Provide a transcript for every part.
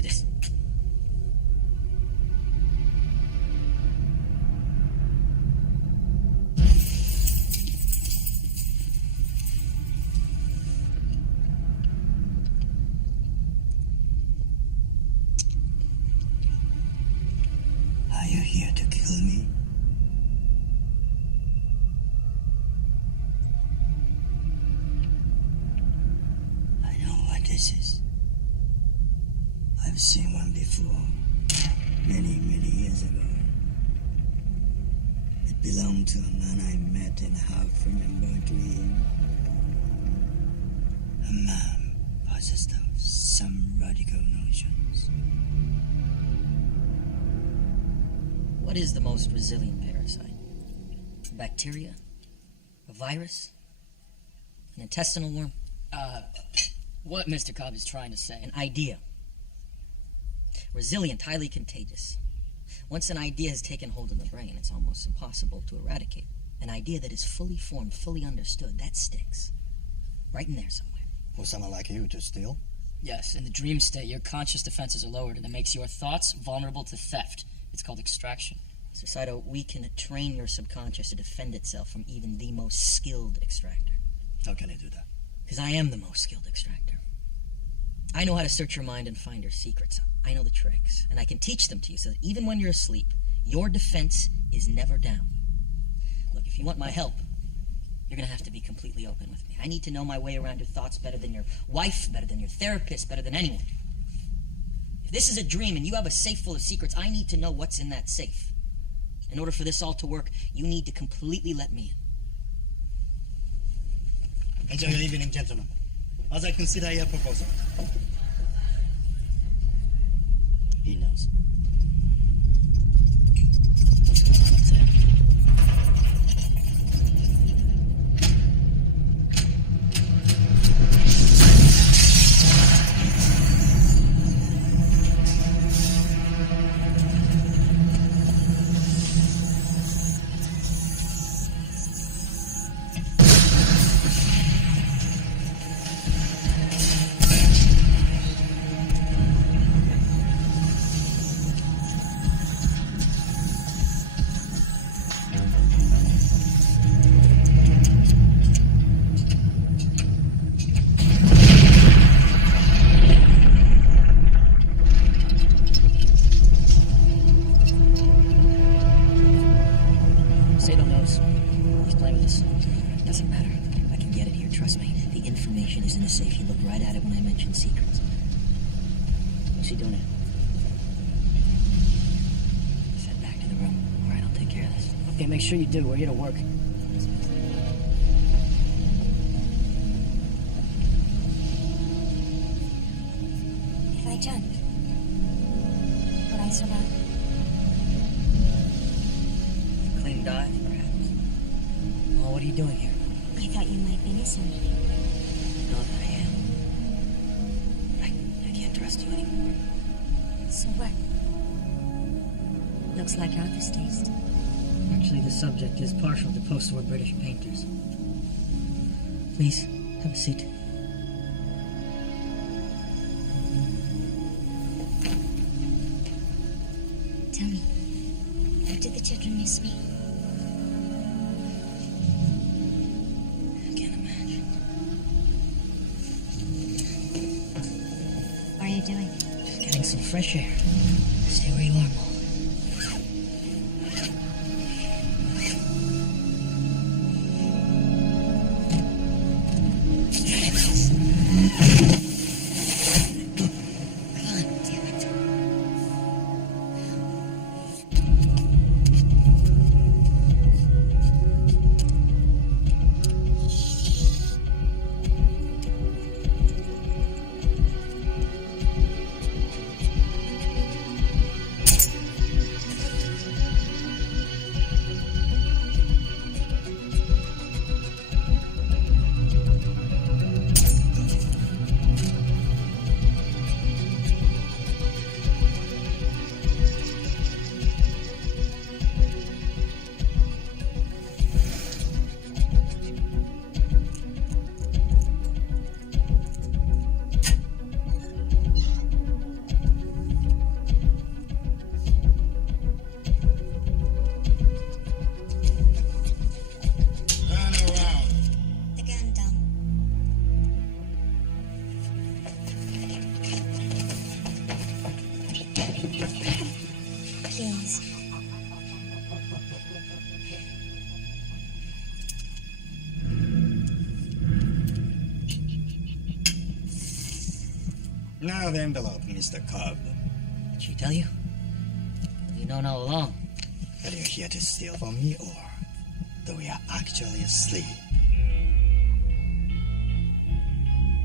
puedes. Are you here to kill me? I know what this is. I've seen one before, many, many years ago. It belonged to a man I met and half remember to him. A man possessed of some radical notions. What is the most resilient parasite? A bacteria? A virus? An intestinal worm? What Mr. Cobb is trying to say. An idea. Resilient, highly contagious. Once an idea has taken hold of the brain, it's almost impossible to eradicate. An idea that is fully formed, fully understood, that sticks. Right in there somewhere. For someone like you to steal? Yes, in the dream state, your conscious defenses are lowered, and it makes your thoughts vulnerable to theft. It's called extraction. Mr. Saito, we can train your subconscious to defend itself from even the most skilled extractor. How can I do that? Because I am the most skilled extractor. I know how to search your mind and find your secrets. I know the tricks, and I can teach them to you so that even when you're asleep, your defense is never down. Look, if you want my help, you're going to have to be completely open with me. I need to know my way around your thoughts better than your wife, better than your therapist, better than anyone. If this is a dream and you have a safe full of secrets, I need to know what's in that safe. In order for this all to work, you need to completely let me in. Enjoy your evening, gentlemen. As I consider your proposal. He knows. What's going on up there? Sato knows. He's playing with us. Doesn't matter. I can get it here, trust me. The information is in the safe. He looked right at it when I mentioned secrets. What's he doing it? Head back to the room. All right, I'll take care of this. Okay, make sure you do. We're here to work. If I jumped, would I survive? Clean dive, perhaps. Oh, what are you doing here? I thought you might be missing me. Know that I am. I can't trust you anymore. So what? Looks like your other's taste. Actually, the subject is partial to post-war British painters. Please, have a seat. Tell me, did the children miss me? I can't imagine. What are you doing? Just getting some fresh air. Stay where you are, Mo. Please. Now the envelope, Mr. Cobb. Did she tell you? You known all along. Are you here to steal from me, or do we are actually asleep?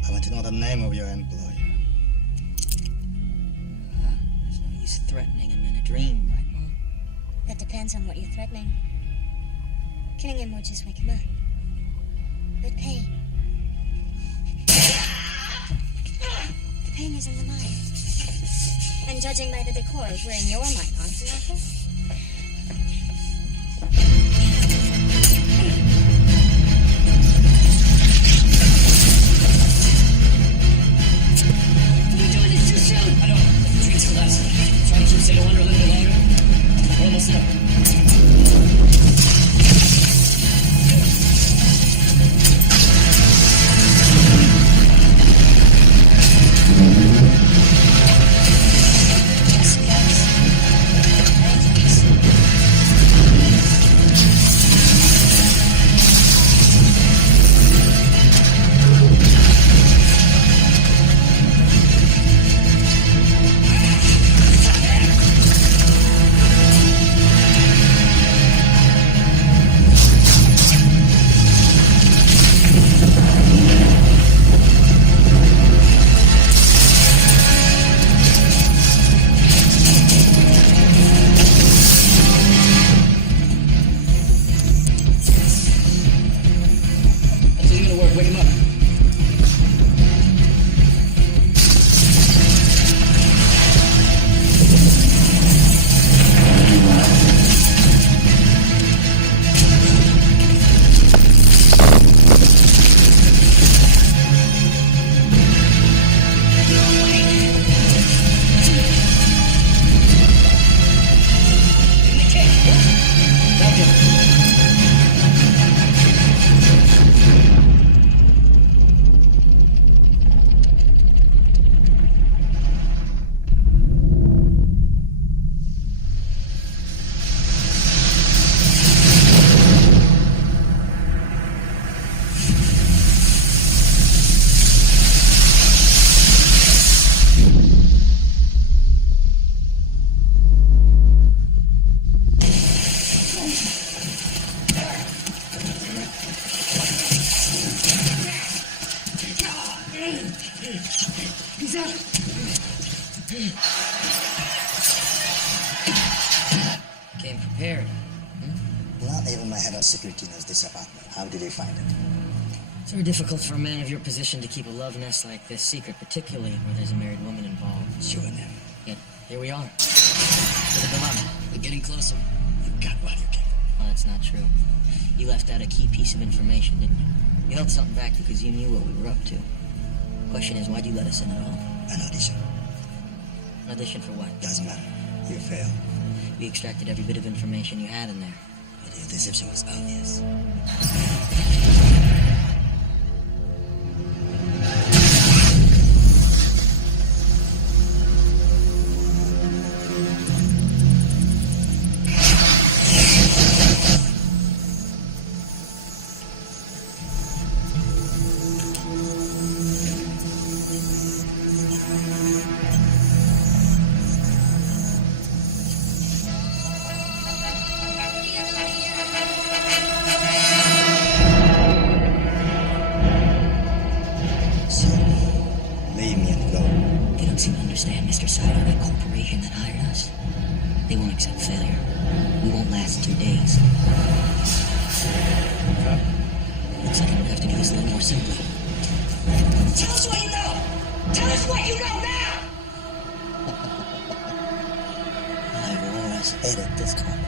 I want to know the name of your employer. There's no use threatening him in a dream, right, Mom? That depends on what you're threatening. Killing him would just wake him up. But pain. The pain is in the mind. And judging by the decor of where in your mind, aren't you, Arthur? What are you doing? It's too soon. I know. The dream's collapsing. Trying to keep State of Wonder a little bit longer. We're almost there. Wake him up. He's out. Came prepared. Not even my head of security knows this apartment. How did they find it? It's very difficult for a man of your position to keep a love nest like this secret, particularly where there's a married woman involved. Sure enough. Yet, here we are. With a dilemma. We're getting closer. You got what you came Oh, that's not true. You left out a key piece of information, didn't you? You held something back because you knew what we were up to. Question is, why'd you let us in at all? for. An audition. An audition for what? Doesn't matter. You failed. We extracted every bit of information you had in there. But your deception was obvious. So, leave me and go. You don't seem to understand, Mr. Sider, that corporation that hired us. They won't accept failure. We won't last 2 days. Looks like I'm gonna have to do this a little more simply. Tell us what you know! Tell us what you know now! I've always hated this company.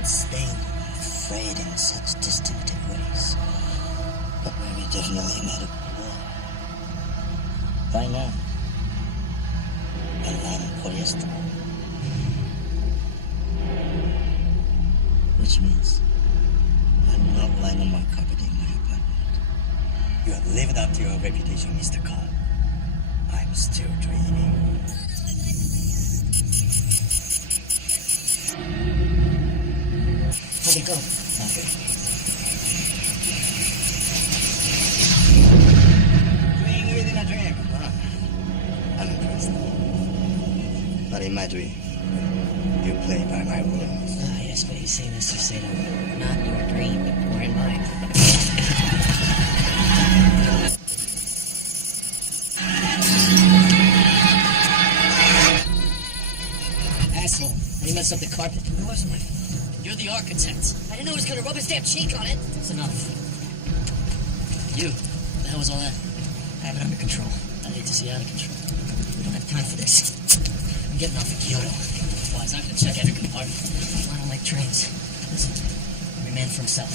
It's staying afraid in such distinctive ways. But we definitely made it war. Right now, I'm polyester. Which means I'm not lining my carpet in my apartment. You have lived up to your reputation, Mr. Cobb. I'm still dreaming. How'd it go? Not good. Dream within a dream, huh? I'm impressed. But in my dream, you play by my rules. Ah, yes, but he's saying this to say that we're not in your dream, we're in mine. Asshole. And he messed up the carpet. It wasn't my fault. You're the architect. I didn't know he was gonna rub his damn cheek on it. It's enough. You. What the hell was all that? I have it under control. I hate to see you out of control. We don't have time for this. I'm getting off at Kyoto. Why, he's not gonna check every compartment. I don't like trains. Listen, every man for himself.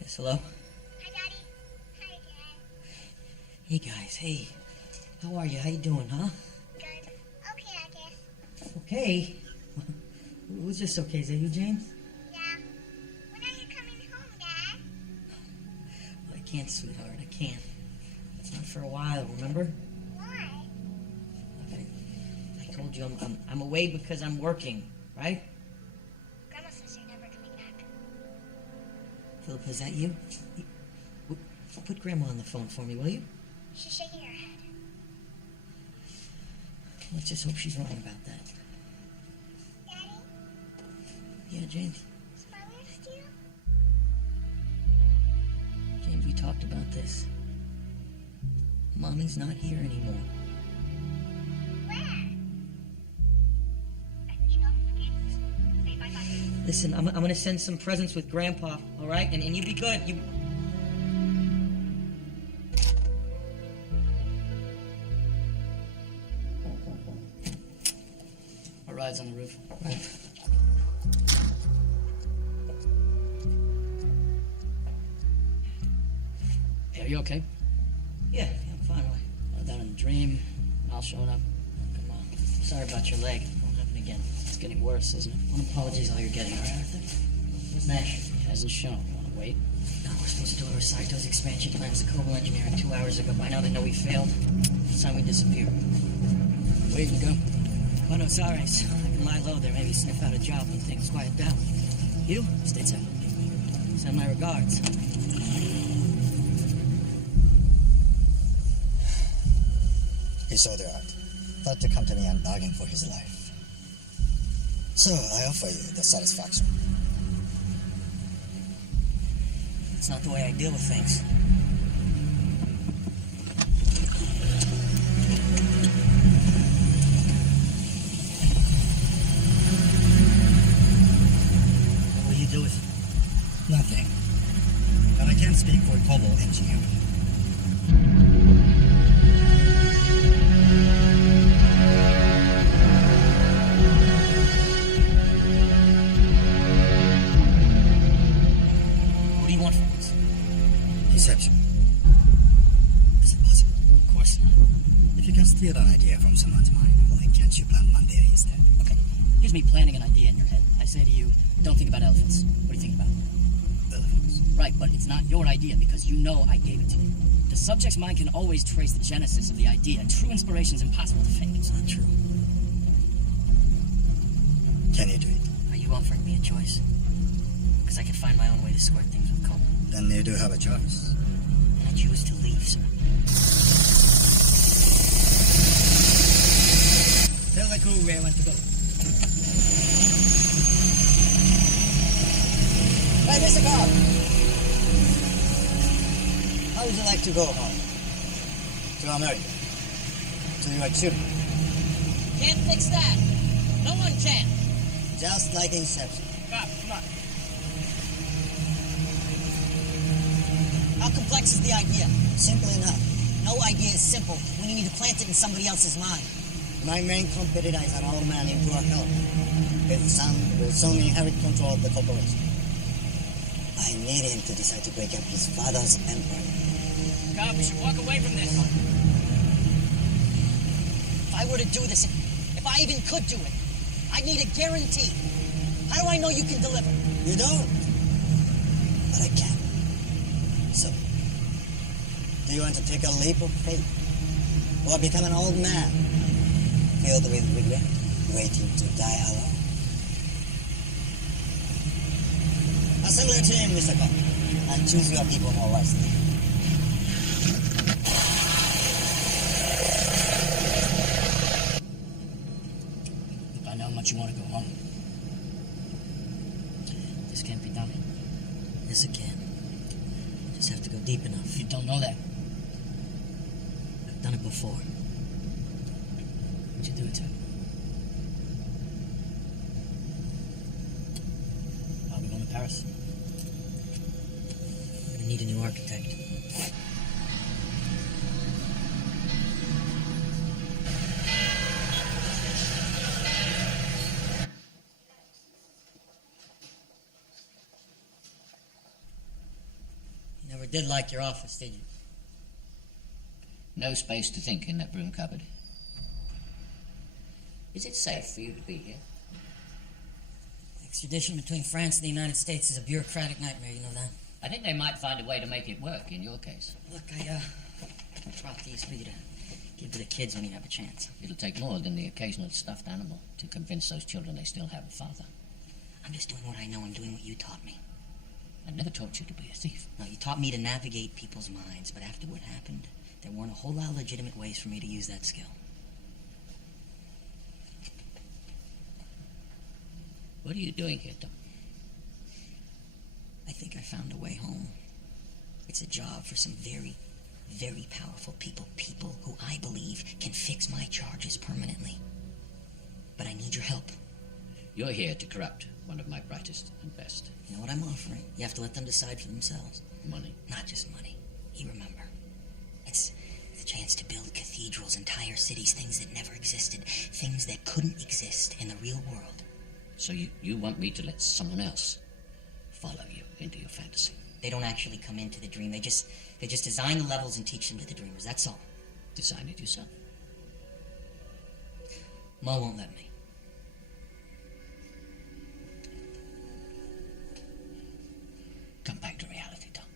Yes, hello? Hi, Daddy. Hi, Dad. Hey, guys, hey. How are you? How you doing, huh? Good. Okay, I guess. Okay. Who's just okay? Is that you, James? Yeah. When are you coming home, Dad? I can't, sweetheart. I can't. It's not for a while, remember? Why? I told you I'm away because I'm working, right? Grandma says you're never coming back. Philip, is that you? Put Grandma on the phone for me, will you? She's shaking her head. Let's just hope she's wrong about that. Daddy, Yeah, James. is Mother still? James, we talked about this. Mommy's not here anymore. Where? I think you know. Okay. Say bye-bye. Listen, I'm gonna send some presents with Grandpa, all right? And you be good. You. Our ride's on the roof. Right. Hey, are you okay? Yeah, I'm fine. Down in the dream, Mal showing up. Come on. Sorry about your leg. Won't happen again. It's getting worse, isn't it? One apology's all you're getting, all right, Arthur? Where's Nash? He hasn't shown. Wanna wait? No, we're supposed to deliver Saito's expansion plans to Cobalt Engineering 2 hours ago. By now they know we failed. It's time we disappear. Where you can go? Buenos Aires. I can lie low there, maybe sniff out a job when things quiet down. You? Stateside. Send my regards. He saw the art, thought to come to me and bargain for his life. So I offer you the satisfaction. It's not the way I deal with things. What will you do with it? Nothing. But I can't speak for Cobalt Engineering. What do you want from us? Deception. Is it possible? Of course not. If you can steal an idea from someone's mind, why can't you plant one there instead? Okay. Here's me planning an idea in your head. I say to you, don't think about elephants. What do you think about? Elephants. Right, but it's not your idea because you know I gave it to you. The subject's mind can always trace the genesis of the idea. True inspiration is impossible to fake. It's not true. Can you do it? Are you offering me a choice? Because I can find my own way to square things with Cole. Then you do have a choice. And I choose to leave, sir. Tell the crew where I want to go. would you like to go home? To America? To your children? Can't fix that. No one can. Just like Inception. Bob, come on. How complex is the idea? Simple enough. No idea is simple when you need to plant it in somebody else's mind. My main competitor is an old man in poor health. His son will soon inherit control of the corporation. I need him to decide to break up his father's empire. God, we should walk away from this. If I were to do this, if I even could do it, I'd need a guarantee. How do I know you can deliver? You don't. But I can. So, do you want to take a leap of faith? Or become an old man, filled with regret, waiting to die alone? Assemble a team, Mr. Cop, and choose your people more wisely. I know how much you want to go home. This can't be done. Yes, it can. Just have to go deep enough. You don't know that. I've done it before. What'd you do it to? Why are we going to Paris? I'm gonna need a new architect. You never did like your office, did you? No space to think in that broom cupboard. Is it safe for you to be here? Extradition between France and the United States is a bureaucratic nightmare, you know that? I think they might find a way to make it work in your case. Look, I brought these for you to give to the kids when you have a chance. It'll take more than the occasional stuffed animal to convince those children they still have a father. I'm just doing what I know and doing what you taught me. I never taught you to be a thief. No, you taught me to navigate people's minds, but after what happened, there weren't a whole lot of legitimate ways for me to use that skill. What are you doing here, Tom? I think I found a way home. It's a job for some very, very powerful people. People who I believe can fix my charges permanently. But I need your help. You're here to corrupt one of my brightest and best. You know what I'm offering? You have to let them decide for themselves. Money. Not just money. You remember. It's the chance to build cathedrals, entire cities, things that never existed, things that couldn't exist in the real world. So you want me to let someone else follow you into your fantasy? They don't actually come into the dream. They just design the levels and teach them to the dreamers. That's all. Design it yourself. Mo won't let me. Come back to reality, Tom.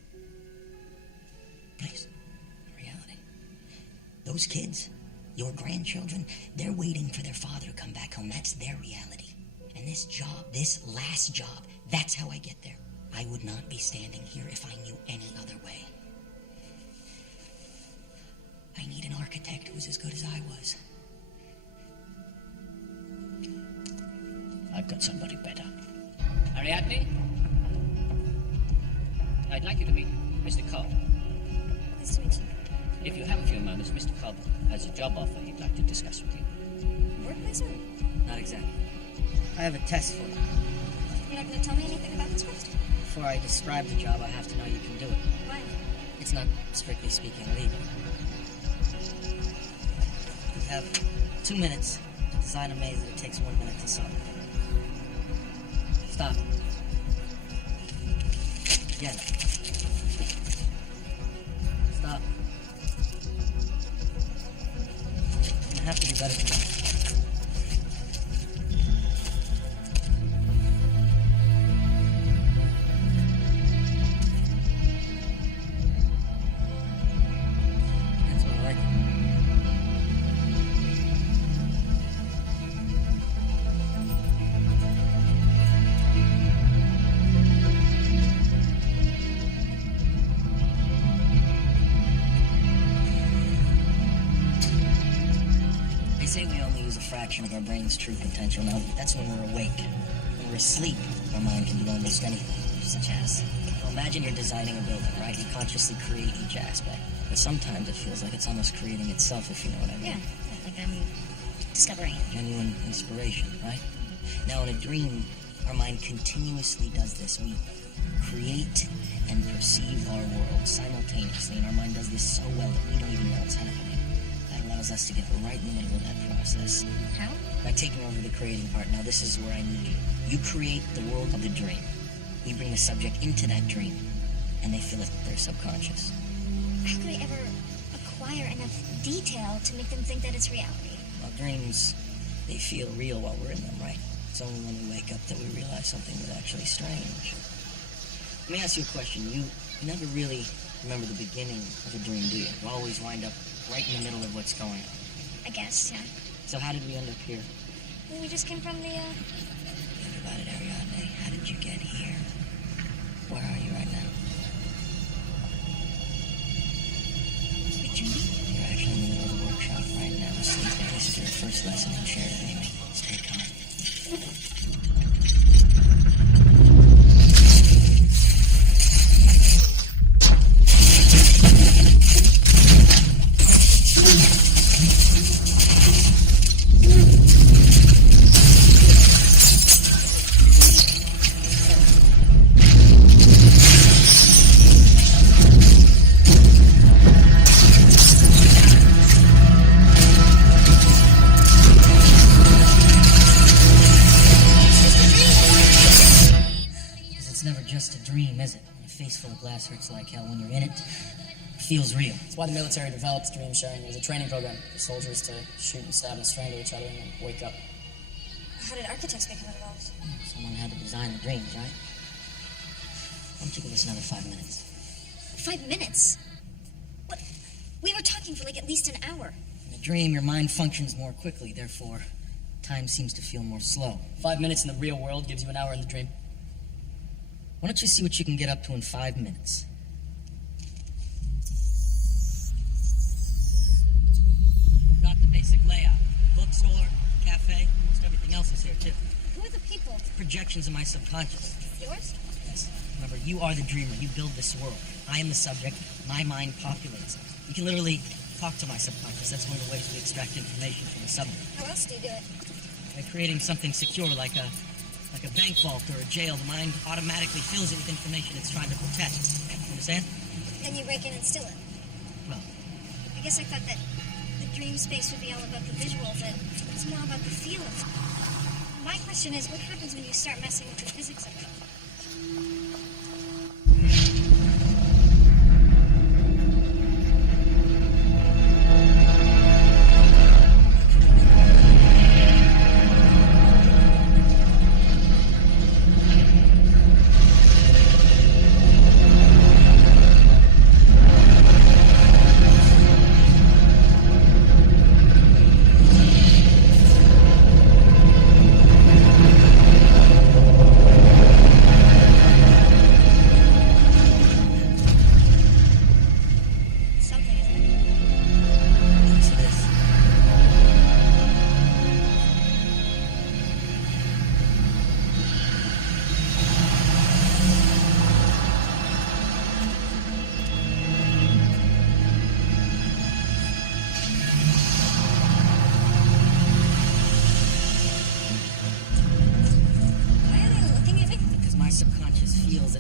Please. Reality. Those kids, your grandchildren, they're waiting for their father to come back home. That's their reality. And this job, this last job, that's how I get there. I would not be standing here if I knew any other way. I need an architect who's as good as I was. I've got somebody better. Ariadne? I'd like you to meet Mr. Cobb. Nice to meet you. If you have a few moments, Mr. Cobb has a job offer he'd like to discuss with you. Workplace or? Not exactly. I have a test for you. You're not going to tell me anything about this first? Before I describe the job, I have to know you can do it. Why? It's not, strictly speaking, legal. You have 2 minutes to design a maze that it takes 1 minute to solve. Stop. Again. Stop. You have to do better than that. That's what I like. They say we only use a fraction of our brain's true potential. Now, that's when we're awake. When we're asleep, our mind can do almost anything, such as Imagine you're designing a building, right? You consciously create each aspect. But sometimes it feels like it's almost creating itself, if you know what I mean. Yeah, like I'm discovering. Genuine inspiration, right? Now, in a dream, our mind continuously does this. We create and perceive our world simultaneously, and our mind does this so well that we don't even know it's happening. That allows us to get right in the middle of that process. How? By taking over the creating part. Now, this is where I need you. You create the world of the dream. You bring the subject into that dream, and they feel it their subconscious. How could I ever acquire enough detail to make them think that it's reality? Well, dreams, they feel real while we're in them, right? It's only when we wake up that we realize something was actually strange. Let me ask you a question. You never really remember the beginning of a dream, do you? You always wind up right in the middle of what's going on. I guess, yeah. So how did we end up here? Well, we just came from the, Think about it, Ariadne. How did you get here? Where are you right now? You're actually in the middle of the workshop right now, sleeping. This is your first lesson in shared dreaming. Stay calm. Face full of glass hurts like hell. When you're in it, it feels real. That's why the military developed dream sharing. It was a training program for soldiers to shoot and stab and strangle each other and then wake up. How did architects become involved? Someone had to design the dreams, right? Why don't you give us another 5 minutes? 5 minutes? What? We were talking for like at least an hour. In a dream, your mind functions more quickly. Therefore, time seems to feel more slow. 5 minutes in the real world gives you an hour in the dream. Why don't you see what you can get up to in 5 minutes? Got the basic layout. Bookstore, cafe, almost everything else is here too. Who are the people? Projections of my subconscious. Yours? Yes. Remember, you are the dreamer. You build this world. I am the subject. My mind populates it. You can literally talk to my subconscious. That's one of the ways we extract information from the subject. How else do you do it? By creating something secure like a bank vault or a jail, the mind automatically fills it with information it's trying to protect. Understand? Then you break in and steal it. Well, I guess I thought that the dream space would be all about the visual, but it's more about the feeling. My question is, what happens when you start messing with the physics of it?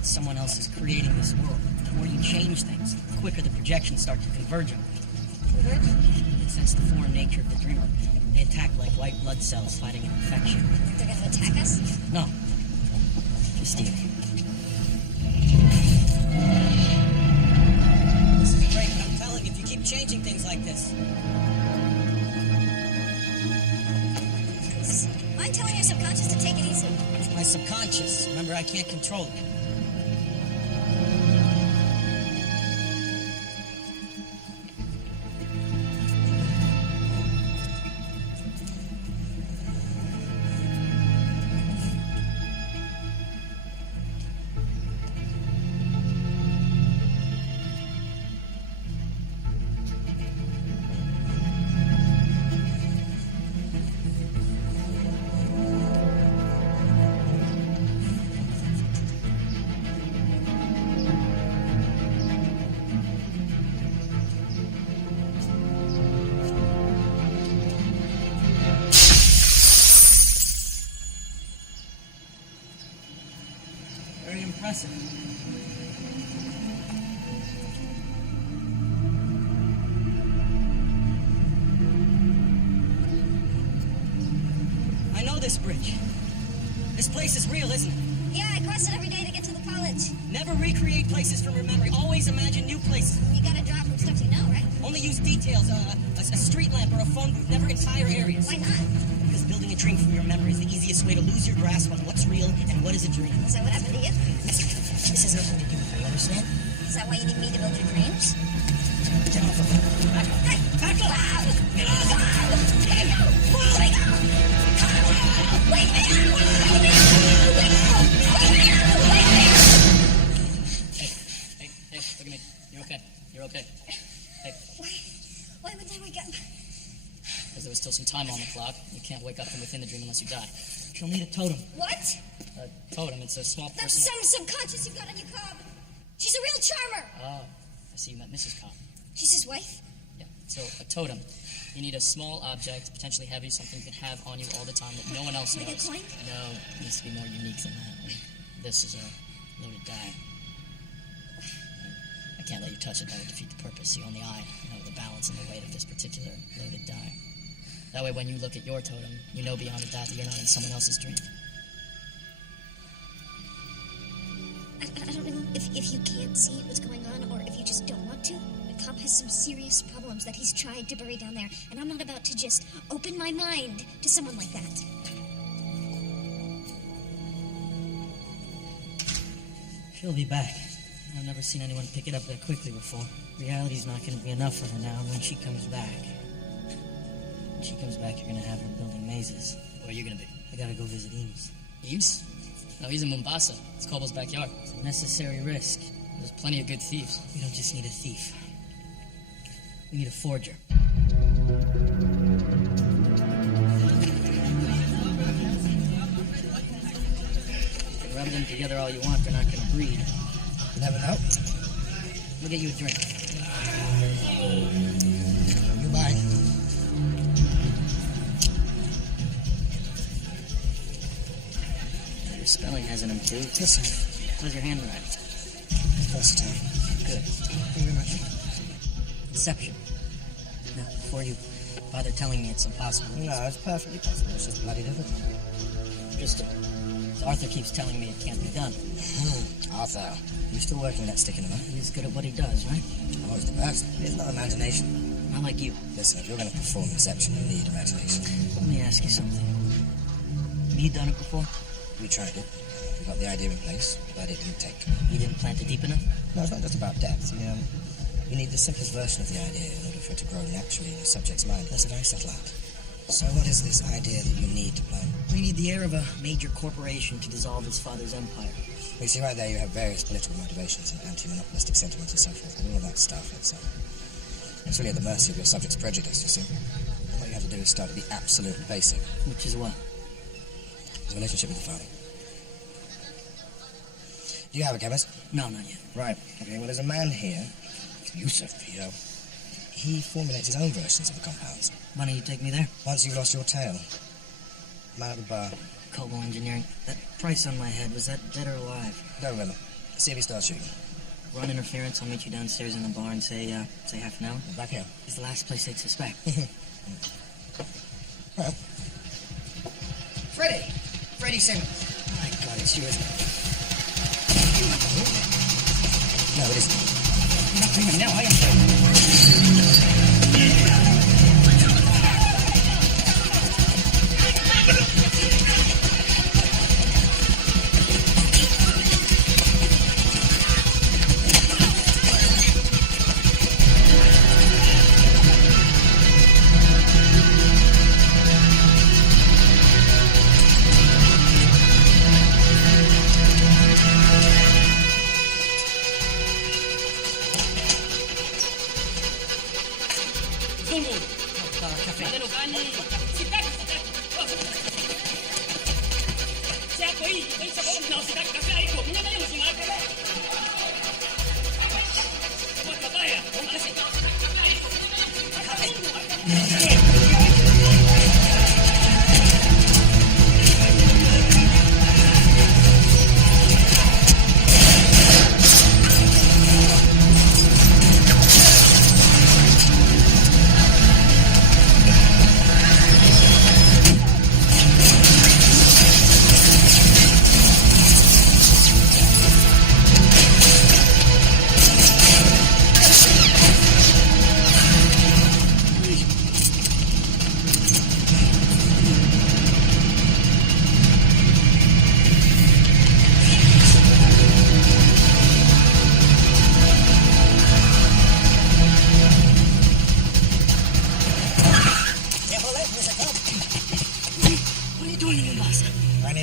Someone else is creating this world. The more you change things, the quicker the projections start to converge on you. Converge? That's the foreign nature of the dreamer. They attack like white blood cells fighting an infection. They're gonna attack us? No. Just you. This is great, but I'm telling you, if you keep changing things like this. I'm telling your subconscious to take it easy. It's my subconscious. Remember, I can't control it. impressive. I know this bridge. This place is real, isn't it? Yeah, I cross it every day to get to the college. Never recreate places from your memory. Always imagine new places. You gotta draw from stuff you know, right? Only use details, a street lamp or a phone booth, never entire areas. Why not? Because building a dream from your memory is the easiest way to lose your grasp on what's real and what is a dream. Is that what happened to you? This has nothing to do with you, understand? Is that why you need me to build your dreams? Get off of me. Back up. Hey! Back up! Get off! Let me go! Let me go! Let me go! Let me Hey, look at me. You're okay. You're okay. Hey, Why would I wake up? because there was still some time on the clock. You can't wake up from within the dream unless you die. She'll need a totem. What? A totem, it's a small That's person. some subconscious you got on your cob. She's a real charmer. Oh, I see you met Mrs. Cobb. She's his wife. Yeah, so a totem. You need a small object, potentially heavy, something you can have on you all the time that no one else Like a knows. coin? No, it needs to be more unique than that. This is a loaded die. I can't let you touch it, that would defeat the purpose. See, only I know the balance and the weight of this particular loaded die. That way, when you look at your totem, you know beyond a doubt that you're not in someone else's dream. I don't know if you can't see what's going on or if you just don't want to. The cop has some serious problems that he's tried to bury down there, and I'm not about to just open my mind to someone like that. She'll be back. I've never seen anyone pick it up that quickly before. Reality's not going to be enough for her now, and when she comes back... When she comes back, you're going to have her building mazes. Where are you gonna be? I gotta go visit Eames. Eames? No, he's in Mombasa. It's Cobal's backyard. It's a necessary risk. There's plenty of good thieves. We don't just need a thief. We need a forger. You can rub them together all you want, they're not going to breed. You never know. We'll get you a drink. Goodbye. Your spelling hasn't improved. Listen, How's your handwriting? versatile. Good. Thank you very much. Deception. Now, before you bother telling me it's impossible, No, it's perfectly possible. It's just bloody difficult. just Arthur keeps telling me it can't be done. Arthur, you still working that stick in the mud? He's good at what he does, right? Oh, it's the best. It's not imagination. Not like you. Listen, if you're going to perform Inception, you need imagination. Let me ask you something. Have you done it before? We tried it. We got the idea in place, but it didn't take. You didn't plant it deep enough? No, it's not just about depth. You need the simplest version of the idea in order for it to grow naturally in the subject's mind. That's a very subtle art. So what is this idea that you need to plant? We need the heir of a major corporation to dissolve his father's empire. You see, right there, you have various political motivations and anti-monopolistic sentiments and so forth. And all of that stuff, it's really at the mercy of your subject's prejudice, you see. And what you have to do is start at the absolute basic. Which is what? His relationship with the father. Do you have a chemist? No, not yet. Right. Okay, well, there's a man here, Yusuf, he formulates his own versions of the compounds. Why don't you take me there? Once you've lost your tail. Man at the bar. Cobalt Engineering. That price on my head, was that dead or alive? Go with him. See if he starts shooting. Run interference, I'll meet you downstairs in the bar and say half an hour. Back here. It's the last place they'd suspect. Well, Freddie Simmons. my God, it's you, isn't it? No, it isn't. You're not dreaming now, are you?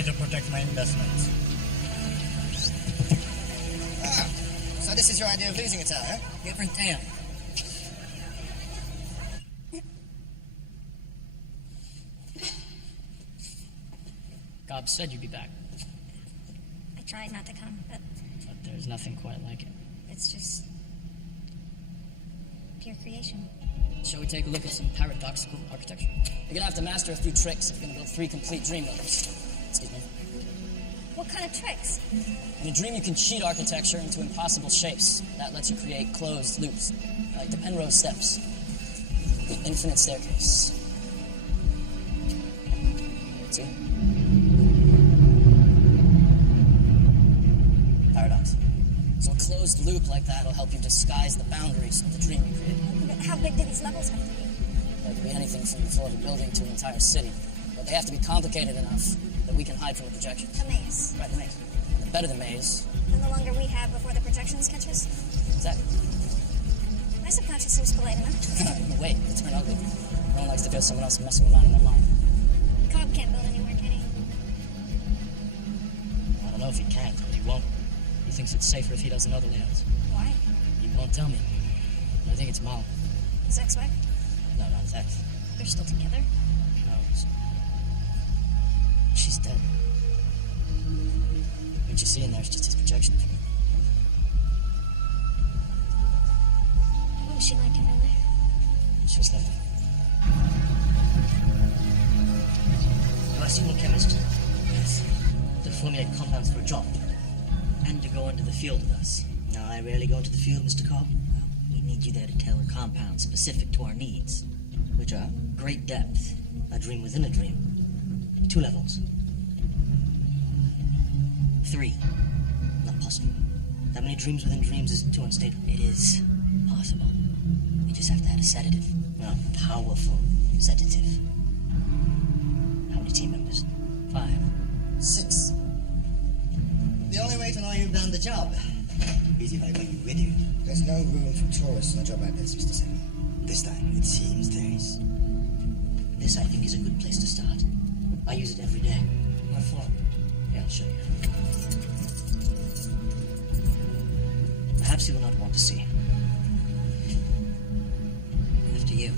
need to protect my investments. Ah, so this is your idea of losing a tower, huh? Different tale. Gob said you'd be back, I tried not to come, but but there's nothing quite like it. it's just pure creation. Shall we take a look at some paradoxical architecture? You're gonna have to master a few tricks if you're gonna build 3 complete dream buildings. Excuse me. What kind of tricks? In a dream, you can cheat architecture into impossible shapes. That lets you create closed loops, like the Penrose steps, the infinite staircase. See? Paradox. So a closed loop like that will help you disguise the boundaries of the dream you created. But how big do these levels have to be? There could be anything from the floor of a building to an entire city. But they have to be complicated enough that we can hide from the projection. A maze. Right, the maze. The better the maze. And the longer we have before the projections catch us? Exactly. My subconscious seems polite enough. Wait, it's turn ugly. No one likes to feel someone else messing around in their mind. Cobb can't build anywhere, can he? I don't know if he can, but he won't. He thinks it's safer if he doesn't know the layouts. Why? He won't tell me. I think it's Mal. His ex-wife? No, not his ex. They're still together? No, she's dead. What you see in there is just his projection. What was she like in real life? She was lovely. You are senior chemist. Yes. To formulate compounds for a job. And to go into the field with us. No, I rarely go into the field, Mr. Cobb. Well, we need you there to tailor compounds specific to our needs. Which are Great depth. a dream within a dream. 2 levels. 3. Not possible. That many dreams within dreams is too unstable. It is possible. We just have to add a sedative. A powerful sedative. How many team members? 5. 6. The only way to know you've done the job is if I bring you with you. There's no room for tourists on a job like this, Mr. Semmy. This time, it seems there is. This, I think, is a good place to start. I use it every day. What for? Yeah, I'll show you. Perhaps you will not want to see. After you.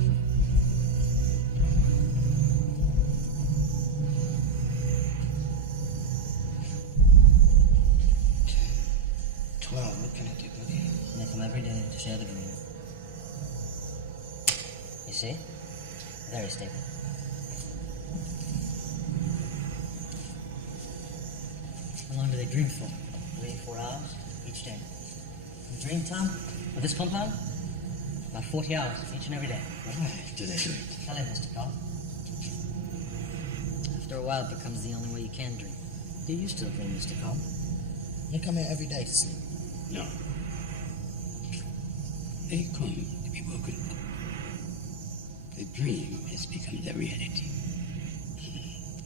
What can I do with you? And they come every day to share the dream. You see? Very stable. How long do they dream for? 3-4 hours each day. In dream time, with this compound, about 40 hours each and every day. Why do they do it? Tell him, Mr. Cobb. After a while, it becomes the only way you can dream. Do you still dream, Mr. Cobb? You come here every day to sleep. No. They come to be woken up. The dream has become the reality.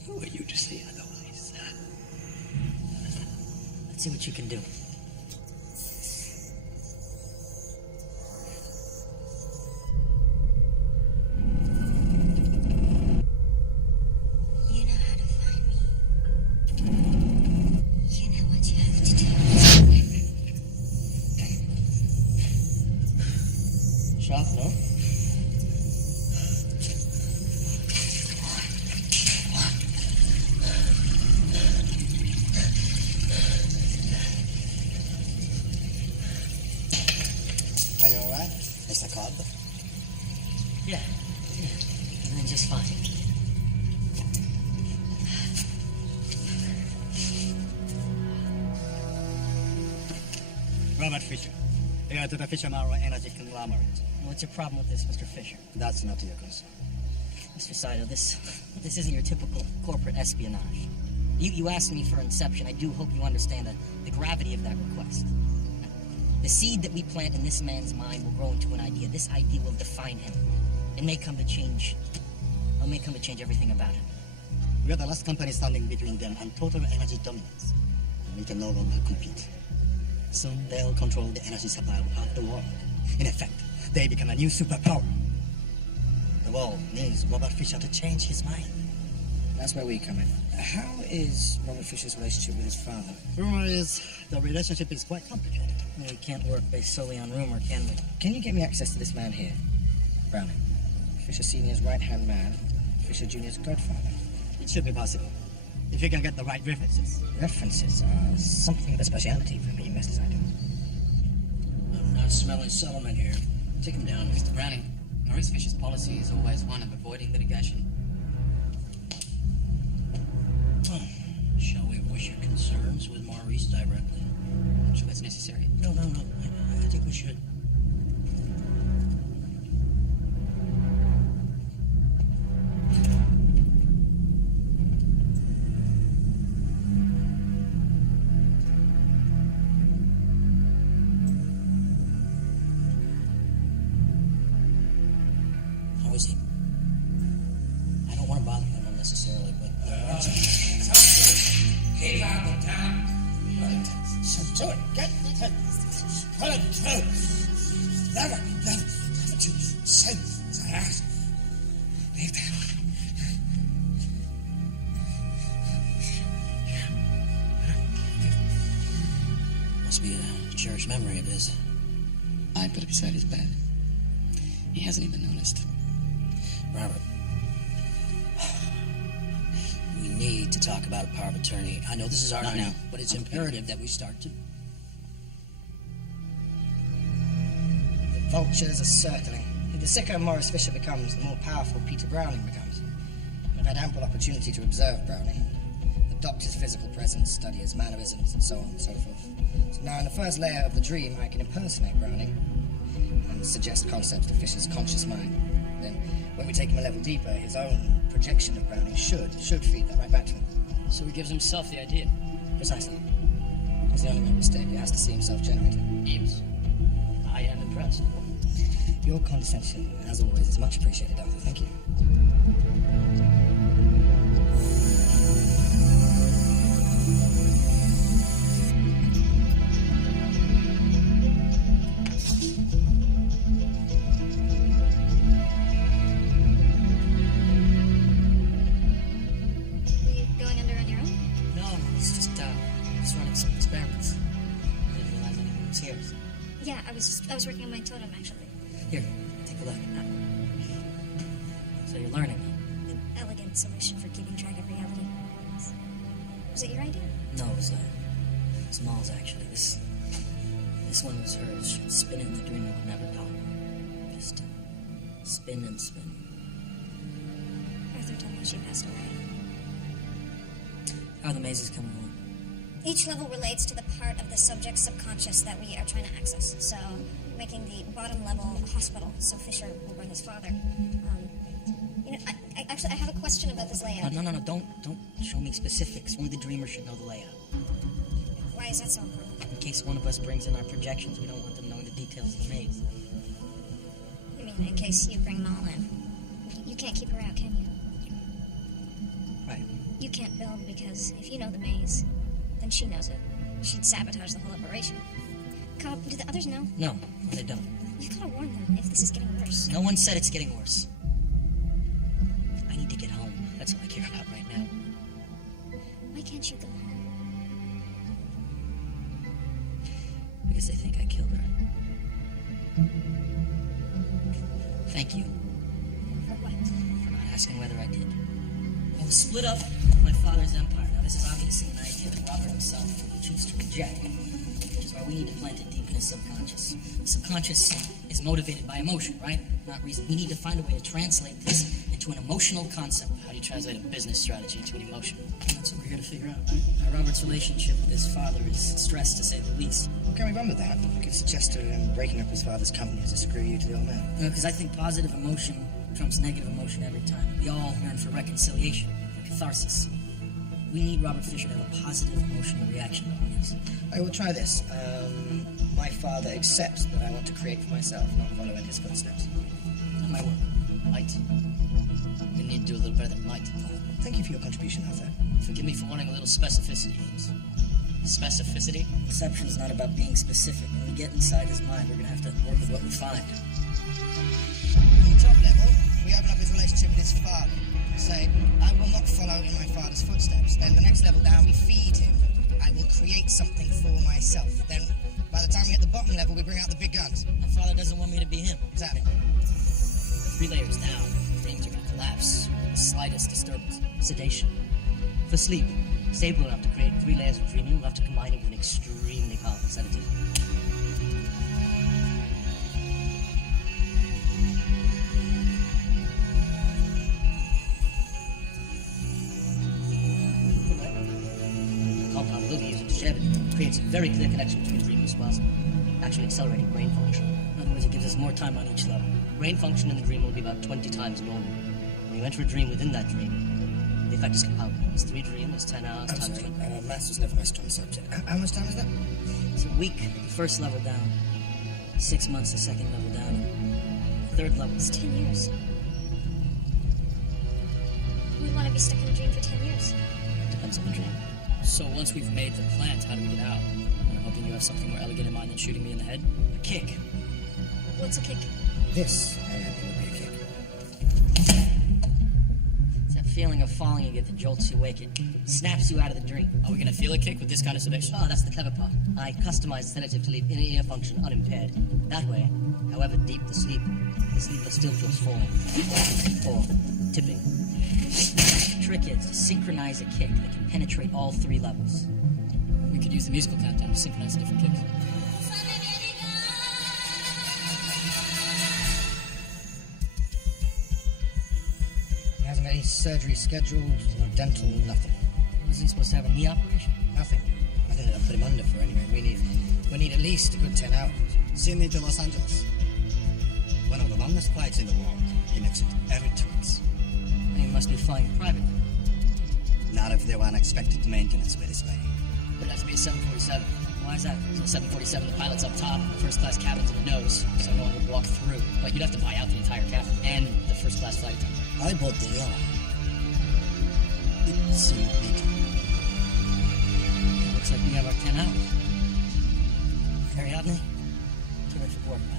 Who are you to say otherwise? Let's see what you can do. You know how to find me. You know what you have to do. Sharp, no? Are you alright, Mr. Cobb? Yeah. I'm doing just fine. Robert Fisher, heir to the Fisher-Maurer Energy Conglomerate. What's your problem with this, Mr. Fisher? That's not your concern. Mr. Saito, this isn't your typical corporate espionage. You asked me for Inception. I do hope you understand the gravity of that request. The seed that we plant in this man's mind will grow into an idea. This idea will define him. It may come to change everything about him. We are the last company standing between them and total energy dominance. We can no longer compete. Soon they'll control the energy supply of half the world. In effect, they become a new superpower. The world needs Robert Fisher to change his mind. That's where we come in. How is Robert Fisher's relationship with his father? Rumor is the relationship is quite complicated. We can't work based solely on rumor, can we? Can you get me access to this man here? Browning. Fisher Sr.'s right-hand man, Fisher Jr.'s godfather. It should be possible. If you can get the right references. References are something of a speciality for me, Mr. Saito. I'm not smelling settlement here. Take him down. Mr. Browning, Maurice Fisher's policy is always one of avoiding litigation. Shall we voice your concerns with Maurice directly? I'm sure that's necessary. No. I think we should. How is he? I don't want to bother him unnecessarily, but Keep out the town. Do it. Get it. Pull it through. Never you said as I asked. Leave town. must be a cherished memory of his. I put it beside his bed. He hasn't even noticed. Robert, we need to talk about a power of attorney. I know this is our Not night, now. but it's imperative that we start to. The vultures are circling. The sicker Maurice Fisher becomes, the more powerful Peter Browning becomes. I've had ample opportunity to observe Browning. The doctor's physical presence, study his mannerisms, and so on and so forth. So now in the first layer of the dream, I can impersonate Browning and suggest concepts to Fisher's conscious mind. Then, when we take him a level deeper, his own projection of Browning should feed that right back to him. So he gives himself the idea. Precisely. It's the only way to stay. He has to see himself generated. Eames, I am impressed. Your condescension, as always, is much appreciated, Arthur. Thank you. Are you going under on your own? No, it's just running some experiments. I didn't realize anyone was here. Yeah, I was working on my totem actually. Here, take a look. So you're learning. An elegant solution for keeping track of reality. Was it your idea? No, it was Maul's actually. This one was hers. She'd spin it in the dream it would never talk. Just spin and spin. Arthur told me she passed away. How are the mazes coming along? Each level relates to the part of the subject's subconscious that we are trying to access. So, making the bottom level a hospital, so Fisher will bring his father. I have a question about this layout. No, don't show me specifics. Only the dreamer should know the layout. Why is that so important? In case one of us brings in our projections, we don't want them knowing the details of the maze. You mean in case you bring Maul in? You can't keep her out, can you? Right. You can't build because if you know the maze, then she knows it. She'd sabotage the whole operation. Cobb, do the others know? No, they don't. You gotta warn them if this is getting worse. No one said it's getting worse. I need to get home. That's all I care about right now. Why can't you go home? Because they think I killed her. Thank you For what? for not asking whether I did. I was split up my father's empire. Now, this is obviously an idea that Robert himself would choose to reject, which is why we need to plant it deep in his subconscious. The subconscious is motivated by emotion, right? Not reason. We need to find a way to translate this into an emotional concept. How do you translate a business strategy into an emotion? That's what we're here to figure out, right? Now, Robert's relationship with his father is stressed, to say the least. Well, can we run with that? I could suggest to him breaking up his father's company as a screw you to the old man. Because I think positive emotion trumps negative emotion every time. We all yearn for reconciliation, for catharsis. We need Robert Fisher to have a positive emotional reaction to all this. I will try this. My father accepts that I want to create for myself, not follow in his footsteps. That might work. Might. We need to do a little better than might. Thank you for your contribution, Arthur. Forgive me for wanting a little specificity, Eames. Specificity? Perception is not about being specific. When we get inside his mind, we're going to have to work with what we find. On the top level, we open up his relationship with his father. Say, I will not follow in father's footsteps. Then the next level down, we feed him. I will create something for myself. Then, by the time we hit the bottom level, we bring out the big guns. My father doesn't want me to be him. Exactly. 3 layers down, dreams are gonna collapse with the slightest disturbance. Sedation. For sleep, stable enough to create 3 layers of dreaming, we'll have to combine it with an extremely powerful sedative. Compound will be used to share it. Creates a very clear connection between dreams whilst actually accelerating brain function. In other words, it gives us more time on each level. Brain function in the dream will be about 20 times normal. When you enter a dream within that dream, the effect is compounded. It's 3 dreams, it's 10 hours, I'm times sorry, 20. maths was never my strong subject. How much time is that? It's a week, the first level down. 6 months, the second level down. And the third level. It's 10 years. We want to be stuck in a dream for 10 years. Depends on the dream. So once we've made the plant, how do we get out? I'm hoping you have something more elegant in mind than shooting me in the head. A kick. What's a kick? This, I reckon, would be a kick. It's that feeling of falling you get that jolts you awake. It snaps you out of the dream. Are we gonna feel a kick with this kind of sedation? Oh, that's the clever part. I customized the sedative to leave inner ear function unimpaired. That way, however deep the sleeper still feels falling. Or tipping. The trick is to synchronize a kick that can penetrate all 3 levels. We could use the musical countdown to synchronize the different kicks. He hasn't got any surgery scheduled, no dental, nothing. Was he supposed to have a knee operation? Nothing. Nothing that I'll put him under for anyway. We need at least a good 10 hours. Sydney to Los Angeles. One of the longest flights in the world. He makes it every 2 weeks. And he must be flying private. Not if there were unexpected maintenance with his plane. It has to be a 747. Why is that? So 747, the pilot's up top, the first class cabin's in the nose, so no one would walk through. But you'd have to buy out the entire cabin and the first class flight attendant. I bought the yacht. It seemed neat. Looks like we have our 10 hours. Ariadne, get ready for work, man.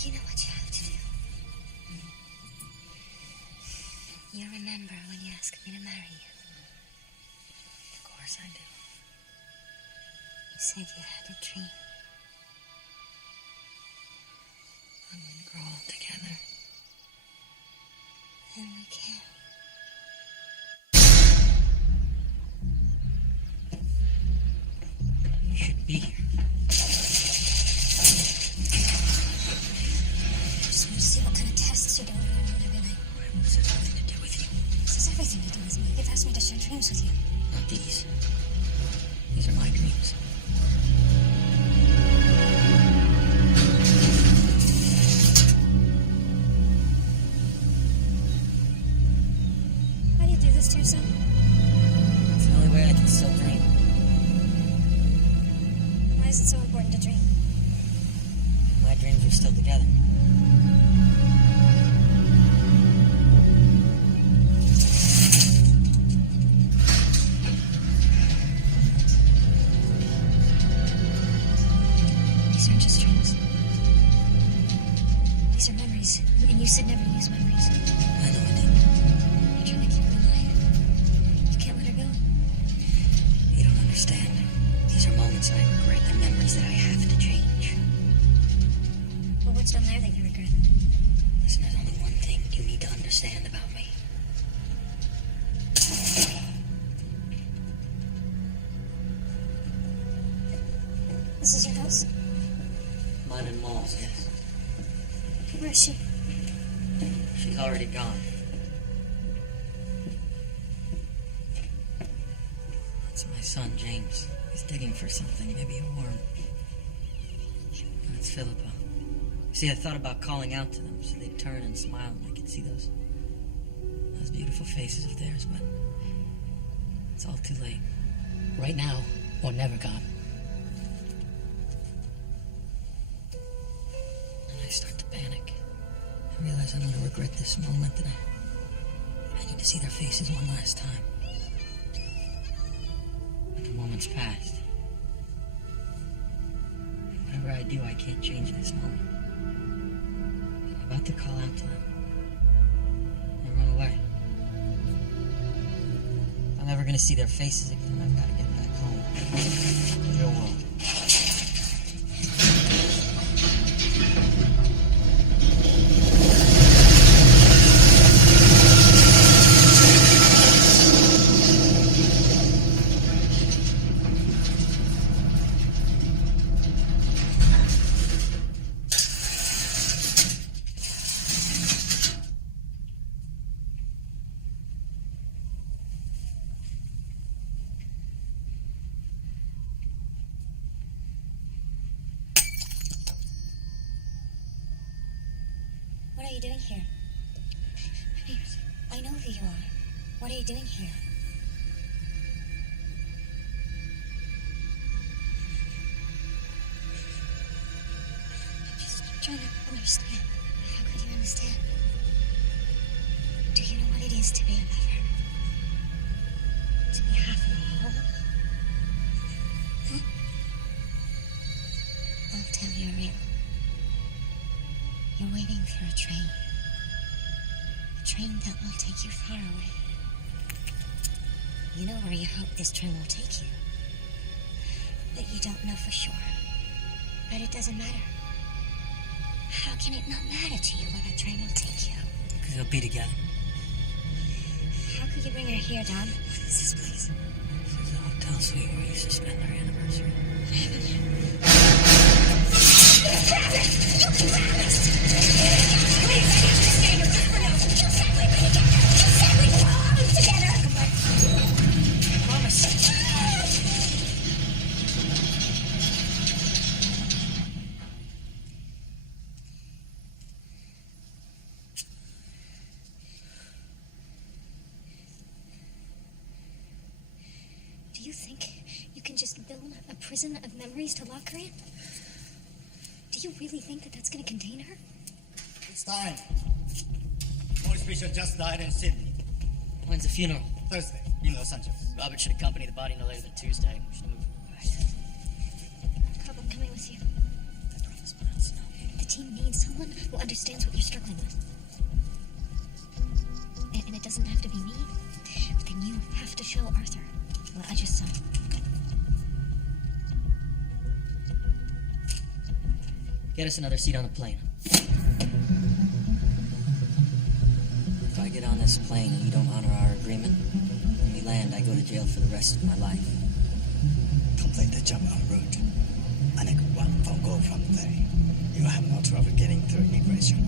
You know what you have to do. You remember when you asked me to marry you? Of course I do. You said you had a dream. And we'd grow old together. And we can. You should be here. Just want to see what kind of tests you're doing and everything. This has nothing to do with you. This has everything to do with me. You've asked me to share dreams with you. Not these. These are my dreams. Why do you do this to yourself? It's the only way I can still dream. Why is it so important to dream? My dreams are still together. These aren't just dreams. These are memories. And you said never to use memories. I know I did. You're trying to keep her alive. You can't let her go. You don't understand. These are moments I regret, the memories that I have to change. Well, what's done there that you regret? Listen, there's only one thing you need to understand about me. This is your house? Mine and Maul's, yes. Where is she? She's already gone. It's my son, James. He's digging for something, maybe a worm. That's Philippa. See, I thought about calling out to them so they'd turn and smile and I could see those beautiful faces of theirs, but it's all too late. Right now, or never, God. And I start to panic. I realize I'm going to regret this moment, that I need to see their faces one last time. But the moment's passed. Whatever I do, I can't change this moment. I'm about to call out to them. They run away. If I'm never going to see their faces again, I've got to get back home. To the real world. What are you doing here? I know who you are. What are you doing here? I'm just trying to understand. How could you understand? Do you know what it is to be a lover? To be half in a whole? Huh? I'll tell you real. You're waiting for a train. A train that will take you far away. You know where you hope this train will take you. But you don't know for sure. But it doesn't matter. How can it not matter to you where that train will take you? Because they'll be together. How could you bring her here, Don? What is this place? This is the hotel suite where we used to spend our anniversary. What happened here? You grabbed it! You grabbed it! Please, I need you to stay here just for now. You said we'd be together! You said we'd go alone together! Come on. Promise. Do you think you can just build a prison of memories to lock her in? Do you really think that that's going to contain her? It's time. Morris Bishop just died in Sydney. When's the funeral? Thursday, in Los Angeles. Robert should accompany the body no later than Tuesday. We should move. Cobb, I'm coming with you. I promise, but it's no. The team needs someone who understands what you're struggling with. And it doesn't have to be me, but then you have to show Arthur what I just saw. Get us another seat on the plane. If I get on this plane and you don't honor our agreement, when we land, I go to jail for the rest of my life. Complete the job en route. And take one phone call from there. You will have no trouble getting through immigration.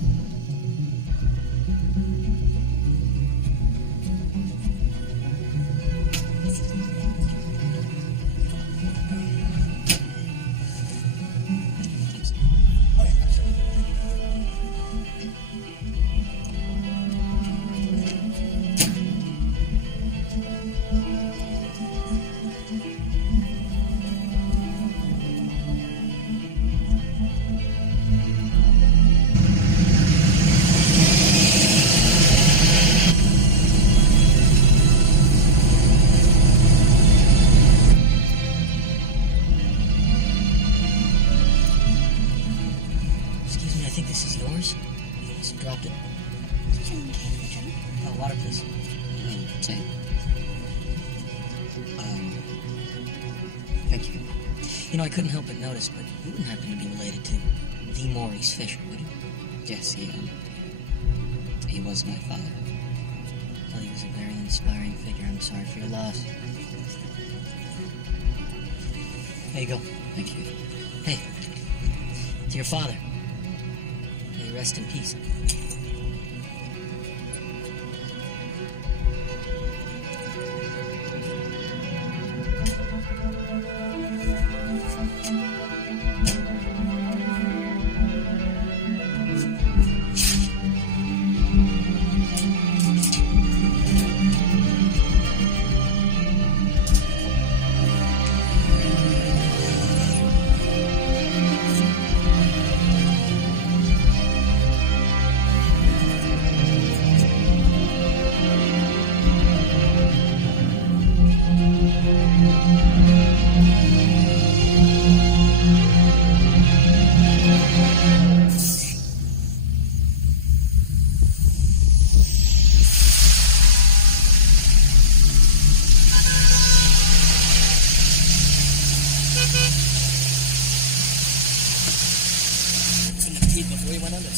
Excuse me, I think this is yours. You must have dropped it. Oh, water, please. Same. Thank you. You know, I couldn't help but notice, but you wouldn't happen to be related to the Maurice Fisher, would you? Yes, he was my father. Well, he was a very inspiring figure. I'm sorry for your loss. There you go. Thank you. Hey, to your father. May he rest in peace.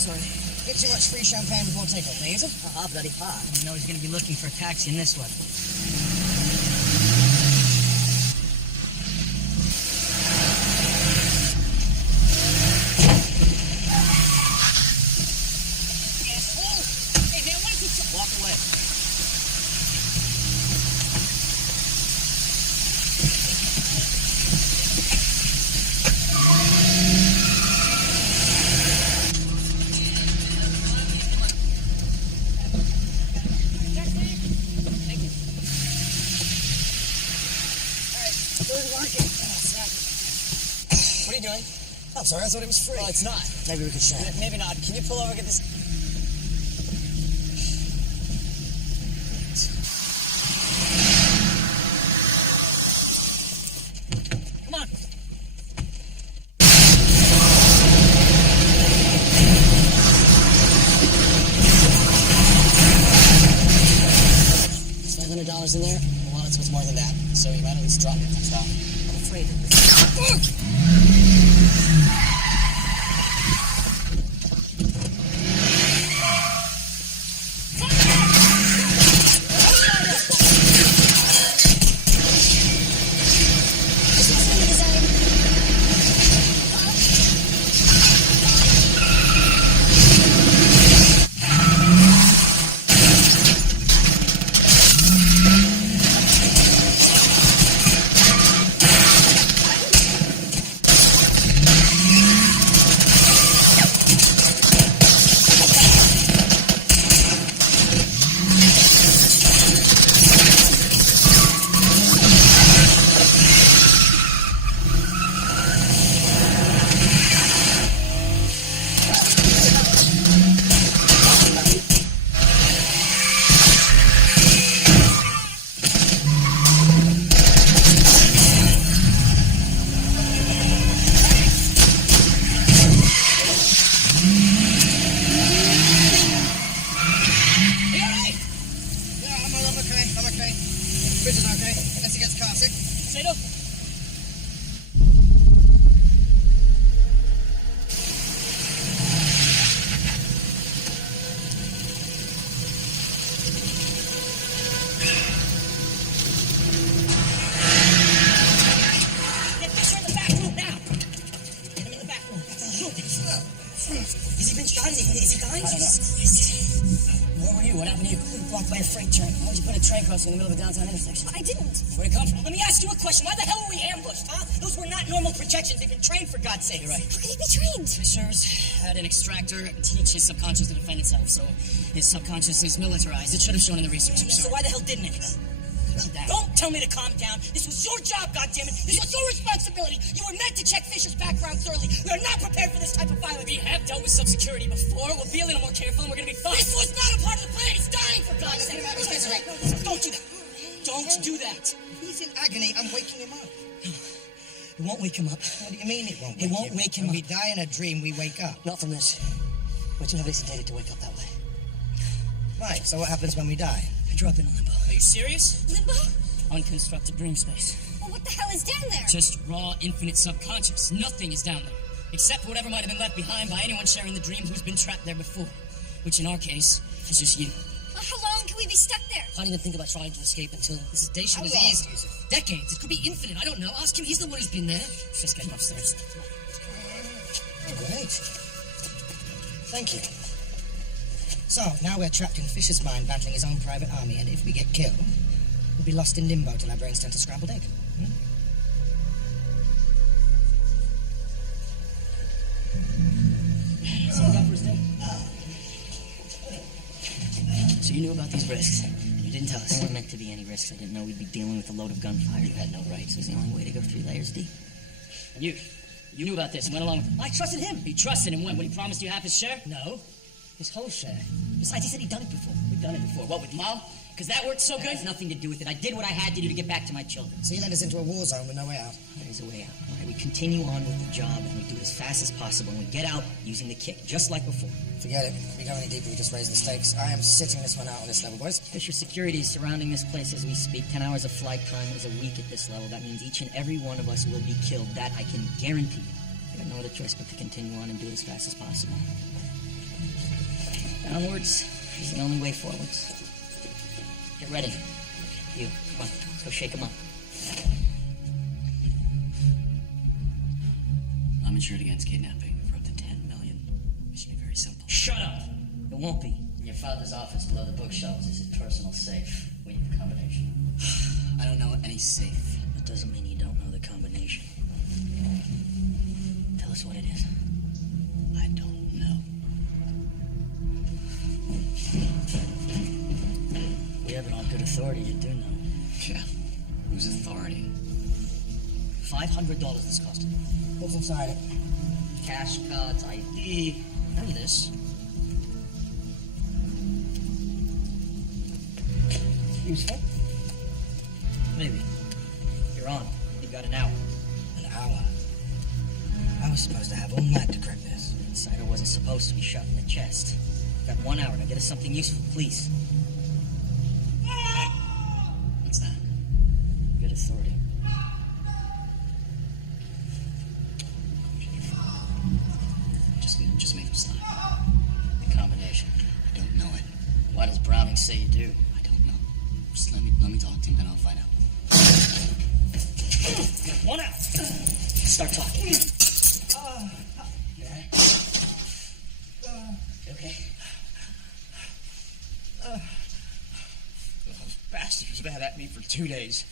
sorry. Get too much free champagne before takeoff, please. Bloody hot. I know he's gonna be looking for a taxi in this weather. Hey, man, what is this? Walk away. What are you doing? I'm sorry, I thought it was free. Oh, it's not. Maybe we could share. Maybe not. Can you pull over and get this? Come on. There's $500 in there. The wallet's worth more than that, so you might at least drop it. Stop. I'm afraid of this. Bridge is okay, unless he gets car sick. Say no. Get Fisher in the back room now. Get him in the back room. Has he been shot? Is he dying? I don't know. Where were you? What happened to you? Blocked by a freight train. Why'd you put a train crossing in the middle of a downtown intersection? I didn't. Where'd it come from? Let me ask you a question. Why the hell were we ambushed, huh? Those were not normal projections. They've been trained, for God's sake. You're right. How could he be trained? Fisher's had an extractor teach his subconscious to defend itself, so his subconscious is militarized. It should have shown in the research. I'm So sorry. why the hell didn't it? Calm down. Don't tell me to calm down. This was your job, goddammit. This was your responsibility. You were meant to check Fisher's background thoroughly. We are not prepared for this type of violence. We have dealt with sub-security before. We'll be a little more careful and we're gonna be fine. This was not a part of the plan. He's dying, for God's sake. Don't do that. Don't do that. He's in agony. I'm waking him up. It won't wake him up. What do you mean it won't It wake won't him wake up? him When up. we die in a dream, we wake up. Not from this. We're too heavily sedated to wake up that way. Right, so what happens when we die? I drop in a limbo. Are you serious? Limbo? Unconstructed dream space. Well, what the hell is down there? Just raw, infinite subconscious. Nothing is down there. Except whatever might have been left behind by anyone sharing the dream who's been trapped there before. Which in our case, is just you. Well, how long can we be stuck there? Can't even think about trying to escape until the sedation How is long, eased. Yusuf? Decades. It could be infinite. I don't know. Ask him. He's the one who's been there. Just get upstairs. Great. Thank you. So, now we're trapped in Fisher's mind battling his own private army, and if we get killed, we'll be lost in limbo till our brains turn to scrambled egg. So you knew about these risks. And you didn't tell us. There weren't meant to be any risks. I didn't know we'd be dealing with a load of gunfire. You had no rights. It was the only way to go 3 layers deep. And you knew about this and went along with it. I trusted him. You trusted him when he promised you half his share? No. His whole share. Besides, he said he'd done it before. We've done it before. What, with Mom? Because that worked so That good? has nothing to do with it. I did what I had to do to get back to my children. So you led us into a war zone with no way out. There is a way out. All right, we continue on with the job, and we do it as fast as possible, and we get out using the kick, just like before. Forget it. If we go any deeper, we just raise the stakes. I am sitting this one out on this level, boys. Fisher security is surrounding this place as we speak. 10 hours of flight time is a week at this level. That means each and every one of us will be killed. That I can guarantee you. We have no other choice but to continue on and do it as fast as possible. Downwards is the only way forwards. Get ready. You, come on, let's go shake him up. I'm insured against kidnapping for up to $10 million. It should be very simple. Shut up! It won't be. In your father's office below the bookshelves is his personal safe. We need the combination. I don't know any safe. That doesn't mean you don't know the combination. Tell us what it is. I don't know. We have it on good authority, you do know. Yeah. Whose authority? $500 this cost. What's inside it? Cash cards, ID, none of this. Useful? Maybe. You're on. You've got an hour. An hour? I was supposed to have all night to crack this. Insider wasn't supposed to be shot in the chest. You've got 1 hour. Now get us something useful, please. What's that? Good authority. Just make him stop. The combination. I don't know it. Why does Browning say you do? I don't know. Just let me talk to him, then I'll find out. 1 hour. Start talking. Okay. Those bastards have been at me for 2 days.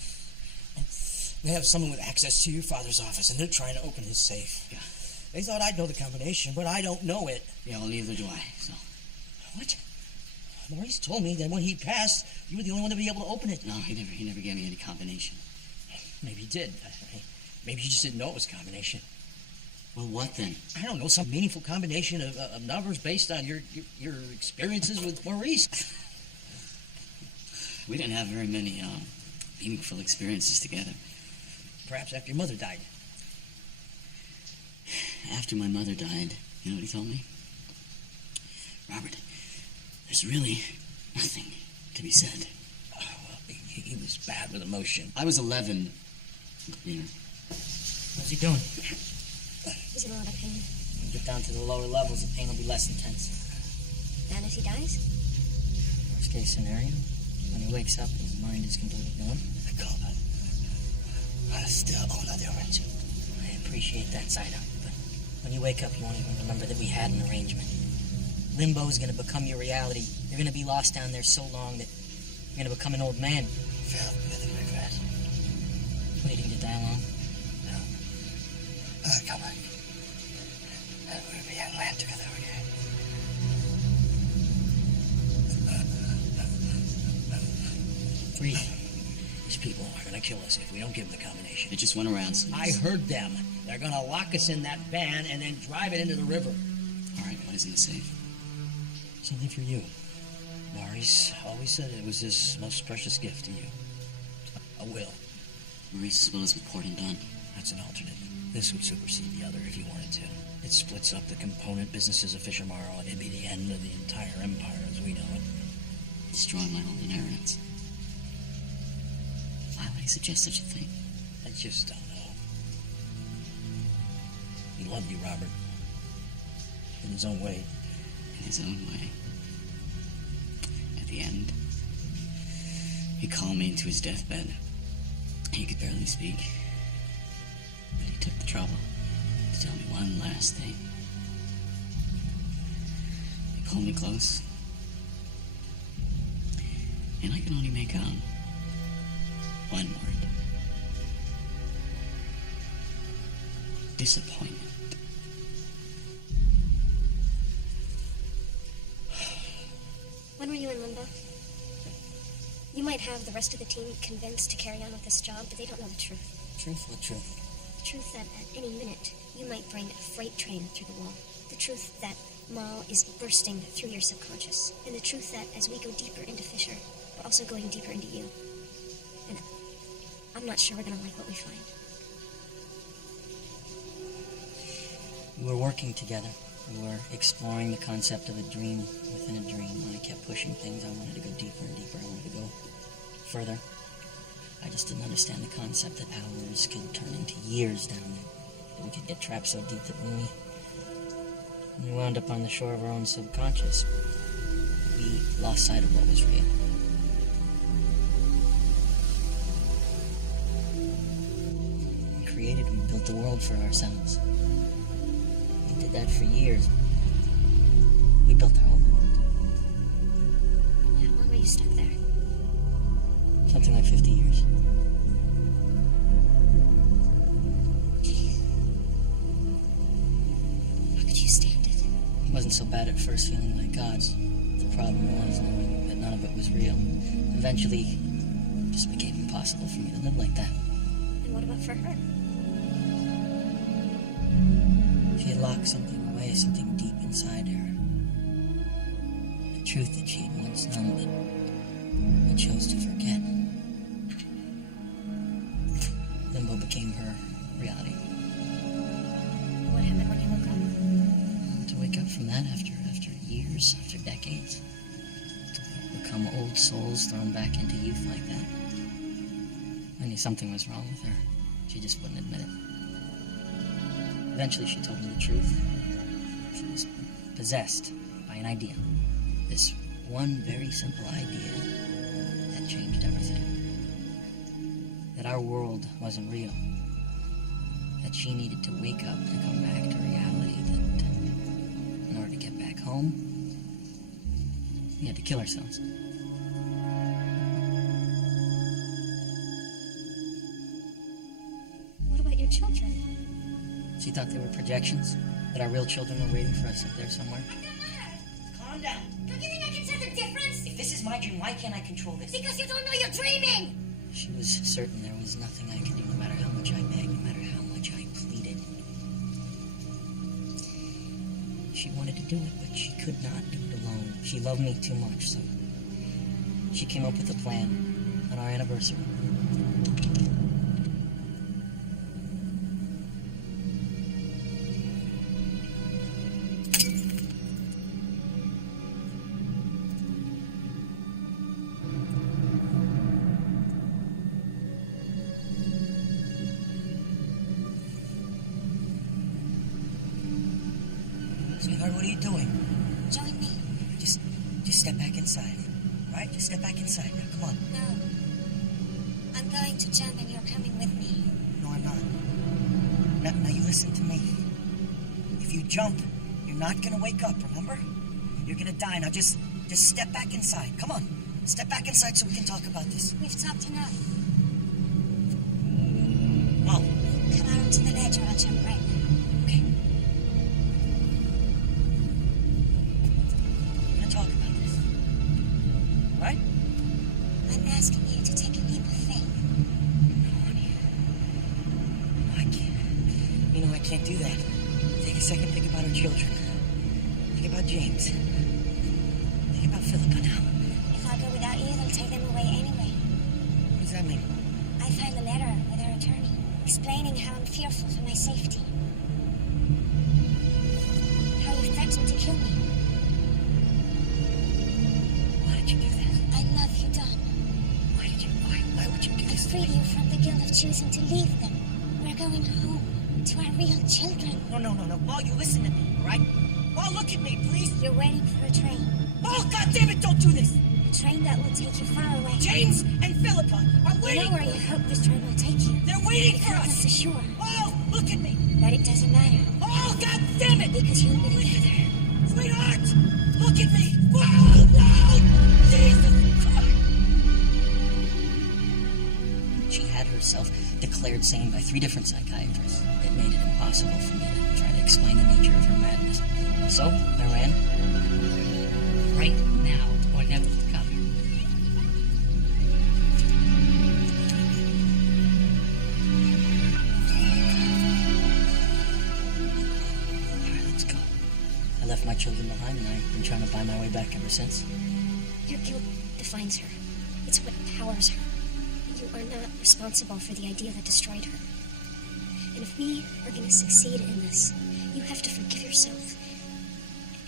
They have someone with access to your father's office, and they're trying to open his safe. Yeah. They thought I'd know the combination, but I don't know it. Yeah, well, neither do I, so. What? Maurice told me that when he passed, you were the only one to be able to open it. No, he never gave me any combination. Maybe he did. Maybe he just didn't know it was a combination. Well, what then? I don't know, some meaningful combination of numbers based on your experiences with Maurice. We didn't have very many meaningful experiences together. Perhaps after your mother died. After my mother died, you know what he told me? Robert, there's really nothing to be said. Oh, well, he was bad with emotion. I was 11. Yeah. How's he doing? He's in a lot of pain. When we get down to the lower levels, the pain will be less intense. And if he dies? Worst case scenario, when he wakes up, his mind is completely gone. Colbert, I still honor the arrangement. I appreciate that side of it, but when you wake up, you won't even remember that we had an arrangement. Limbo is going to become your reality. You're going to be lost down there so long that you're going to become an old man. Filled with regret. Waiting to die long. No. Come on. And we'll be young men together again. Breathe. These people are going to kill us if we don't give them the combination. They just went around some. I heard them. They're going to lock us in that van and then drive it into the river. All right, what is in the safe? Something for you. Maurice always said it was his most precious gift to you. A will. Maurice's will has been poured and done. That's an alternate. This would supersede the other if you wanted to. It splits up the component businesses of Fisher Morrow, and it'd be the end of the entire empire as we know it. Destroying my whole inheritance. Why would he suggest such a thing? I just don't know. He loved you, Robert. In his own way. In his own way. At the end, he called me into his deathbed. He could barely speak. But he took the trouble to tell me one last thing. He pulled me close. And I can only make out one word. Disappointment. When were you in limbo? You might have the rest of the team convinced to carry on with this job, but they don't know the truth. Truth? What truth? The truth that at any minute you might bring a freight train through the wall. The truth that Maul is bursting through your subconscious. And the truth that as we go deeper into Fisher, we're also going deeper into you. And I'm not sure we're going to like what we find. We were working together. We were exploring the concept of a dream within a dream. When I kept pushing things, I wanted to go deeper and deeper. I wanted to go further. I just didn't understand the concept that hours could turn into years down there. That we could get trapped so deep that when we wound up on the shore of our own subconscious, we lost sight of what was real. We created and built the world for ourselves. We did that for years. We built our own world. How long were you stuck there? Something like 50 years. How could you stand it? It wasn't so bad at first, feeling like gods. The problem was knowing that none of it was real. Eventually, it just became impossible for me to live like that. And what about for her? She had locked something away, something deep inside her. A truth that she had once known but chose to forget. Limbo became her reality. What happened when you woke up? To wake up from that after years, after decades. To become old souls thrown back into youth like that. I knew something was wrong with her. She just wouldn't admit it. Eventually she told me the truth. She was possessed by an idea. This one very simple idea that changed everything. That our world wasn't real. That she needed to wake up to come back to reality. That in order to get back home, we had to kill ourselves. What about your children? She thought they were projections. That our real children were waiting for us up there somewhere. Calm down. Don't you think I can tell the difference? If this is my dream, why can't I control this? Because you don't know you're dreaming! She was certain there was nothing I could do, no matter how much I begged, no matter how much I pleaded. She wanted to do it, but she could not do it alone. She loved me too much, so she came up with a plan on our anniversary. Sweetheart, what are you doing? Join me. Just step back inside. All right? Just step back inside. Now, come on. No. I'm going to jump and you're coming with me. No, I'm not. Now you listen to me. If you jump, you're not gonna wake up, remember? You're gonna die. Now just step back inside. Come on. Step back inside so we can talk about this. We've talked enough. Oh, Come out onto the ledge or I'll jump right now. okay. We're gonna talk about this. All right? I'm asking you to take a leap of faith. No, I can't. You know I can't do that. Take a second, think about our children. Think about James. Think about Philippa now. If I go without you, they'll take them away anyway. What does that mean? I found a letter with our attorney, explaining how I'm fearful for my safety. How you threatened to kill me. Why did you do that? I love you, Don. Why would you do I this? freed you from the guilt of choosing to leave them. We're going home to our real children. No. Paul, you listen to me, all right? Paul, look at me, please. You're waiting for a train. Paul, goddammit, don't do this. A train that will take you far away. James and Philippa are You waiting know where you hope this train will take you. They're waiting It for tells us. us ashore. Paul, look at me. But it doesn't matter. Paul, goddammit. Because you'll be together. Sweetheart, look at me. Paul, no! Jesus Christ. She had herself declared sane by 3 different psychiatrists. It made it impossible for me to try to explain the nature of her madness. So, I ran. Right now, or never to come. Alright, let's go. I left my children behind and I've been trying to buy my way back ever since. Your guilt defines her. It's what powers her. You are not responsible for the idea that destroyed her. And if we are going to succeed in this, you have to forgive yourself.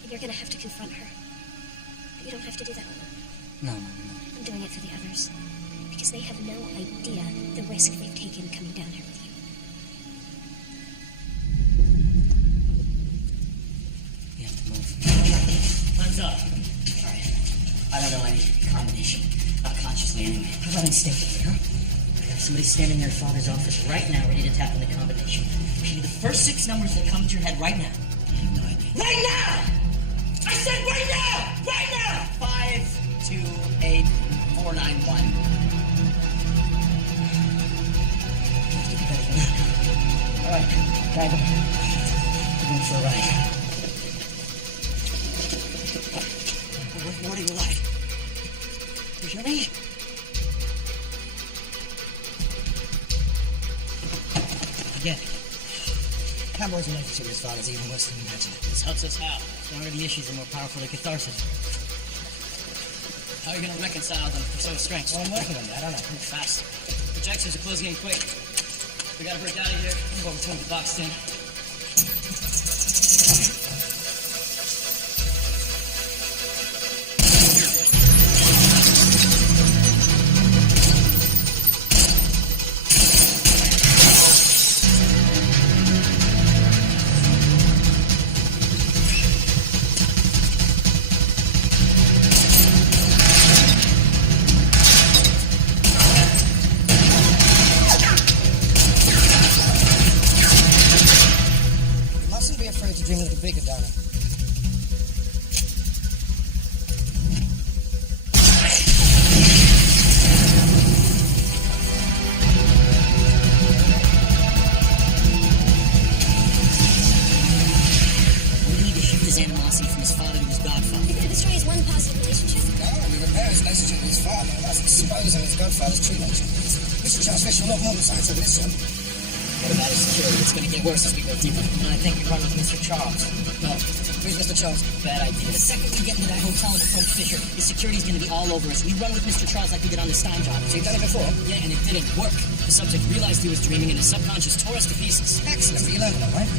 And you're going to have to confront her. But you don't have to do that alone. No. I'm doing it for the others. Because they have no idea the risk they've taken coming down here with you. We have to move. Time's up. Alright. not instinctively, huh? I got somebody standing in their father's office right now ready to tap in the combination. Give me the first 6 numbers that come to your head right now. I have no idea. Right now! I said right now! Right now! 528491. All right, driver. We're going for a ride. What are you like? You hear me? Forget it. Cowboy's relationship with his father is even worse than you imagine. This helps us how? The stronger the issues, the more powerful the catharsis. How are you going to reconcile them? They're so estranged. Well, I'm working on that, I don't know. Move fast. Projections are closing in quick. We gotta break out of here. Go over to the box in. Dream a little bigger, darling. We need to shift his animosity from his father to his godfather. You're gonna destroy his one positive relationship? No, we repair his relationship with his father, and that's exposing his godfather's true nature. Mr. Charles Fisher will not more than science over this, son. What about his security? It's gonna get worse as we go deeper. I think we run with Mr. Charles. No, Who's Mr. Charles? bad idea. The second we get into that hotel and approach Fisher, his security's gonna be all over us. We run with Mr. Charles like we did on the Stein job. So you've done it before? Yeah, and it didn't work. The subject realized he was dreaming and his subconscious tore us to pieces. Excellent, but you learned that, right?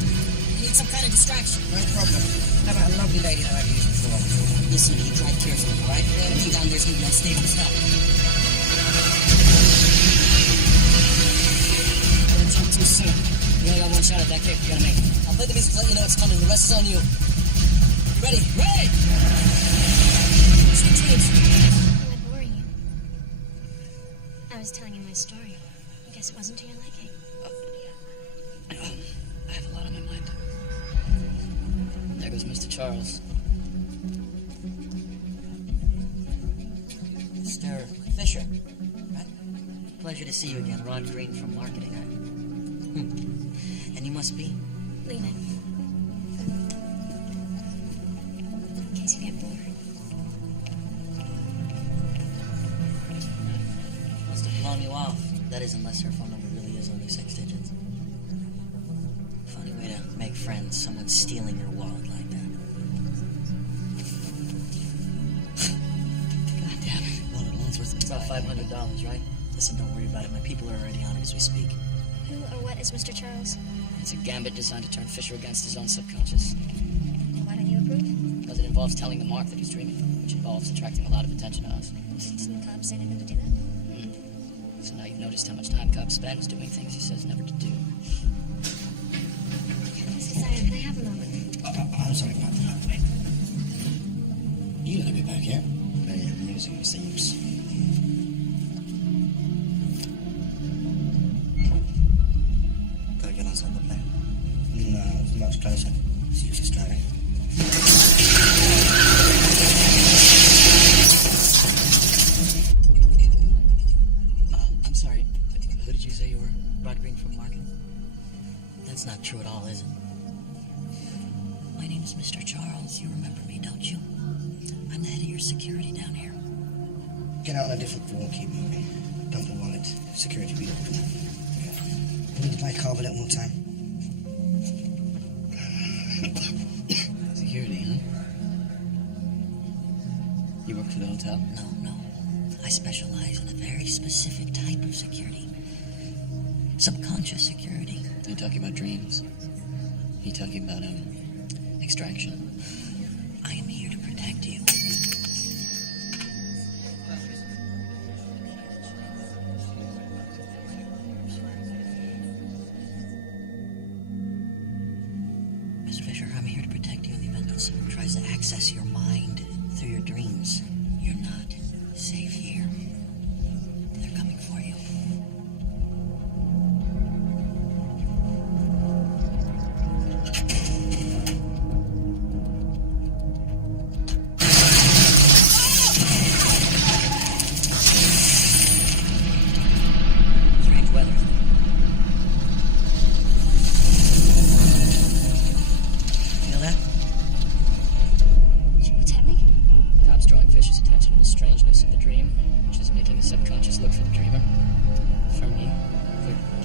We need some kind of distraction. No problem. How about a lovely lady that I've used before? Listen to me, you drive carefully, all right? Everything down there's gonna be unstable as hell. Don't jump too soon. You only got one shot at that kick. You gotta make it. I'll play the music to let you know what's coming. The rest is on you. You ready? Ready! Sweet dreams. Am I boring you? I was telling you my story. I guess it wasn't to your liking. I have a lot on my mind. There goes Mr. Charles. Mr. Fisher, right? Pleasure to see you again. Ron Green from marketing, right? And you must be? Leave it. In case you get bored. Must have blown you off. That is, unless her phone number really is only 6 digits. Funny way to make friends. Someone stealing your wallet like that. God damn it. Wallet alone's worth about $500, right? Listen, don't worry about it. My people are already on it as we speak. Who or what is Mr. Charles? It's a gambit designed to turn Fisher against his own subconscious. Why don't you approve? Because it involves telling the mark that he's dreaming, which involves attracting a lot of attention to us. Didn't the cops say never to do that? So now you've noticed how much time Cobb spends doing things he says never to do. Mr. Zion, can I have a moment? I'm sorry about that. Wait. You let me back here. Very amusing, it seems. Gotta get on the plane. No, it's much closer. See if she's driving. I'm sorry. Who did you say you were? Rod Green from marketing? That's not true at all, is it? My name is Mr. Charles. You remember me, don't you? I'm the head of your security down here. Get out on a different floor, keep moving. Dump the wallet. Security be open. Yeah. Need to play carve a little more time. Security, huh? You work for the hotel? No. I specialize in a very specific type of security. Subconscious security. You're talking about dreams. You're talking about, extraction. I am here to protect you. Mr. Fisher, I'm here to protect you in the event that someone tries to access your mind through your dreams. You're not safe here. They're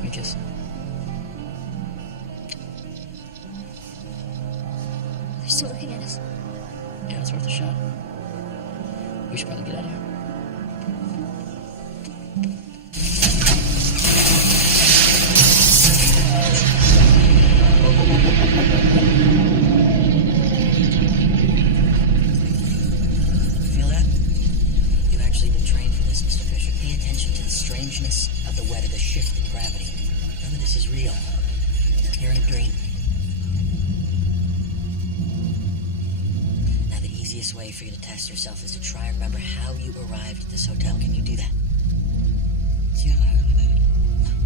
me a kiss. They're still looking at us. Yeah, it's worth a shot. We should probably get out of here. Feel that? You've actually been trained for this, Mr. Fisher. Pay attention to the strangeness of the weather, the shift in gravity. None of this is real. You're in a dream. Now, the easiest way for you to test yourself is to try and remember how you arrived at this hotel. Can you do that? Yeah,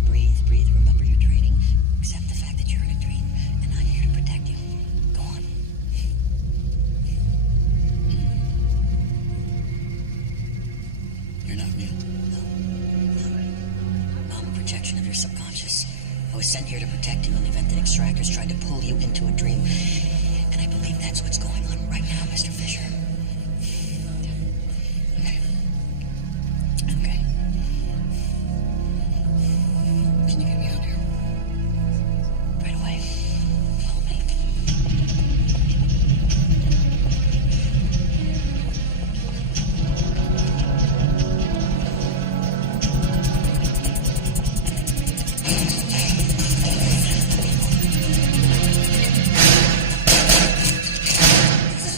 Breathe, remember your training. Accept the fact that you're in a dream, and I'm here to protect you. Go on. you're not real. No. I'm a projection of your subconscious. I was sent here to protect you in the event that extractors tried to pull you into a dream. And I believe that's what's going on right now, Mr. Fisher. Okay. Can you get me out here? Right away. Follow me.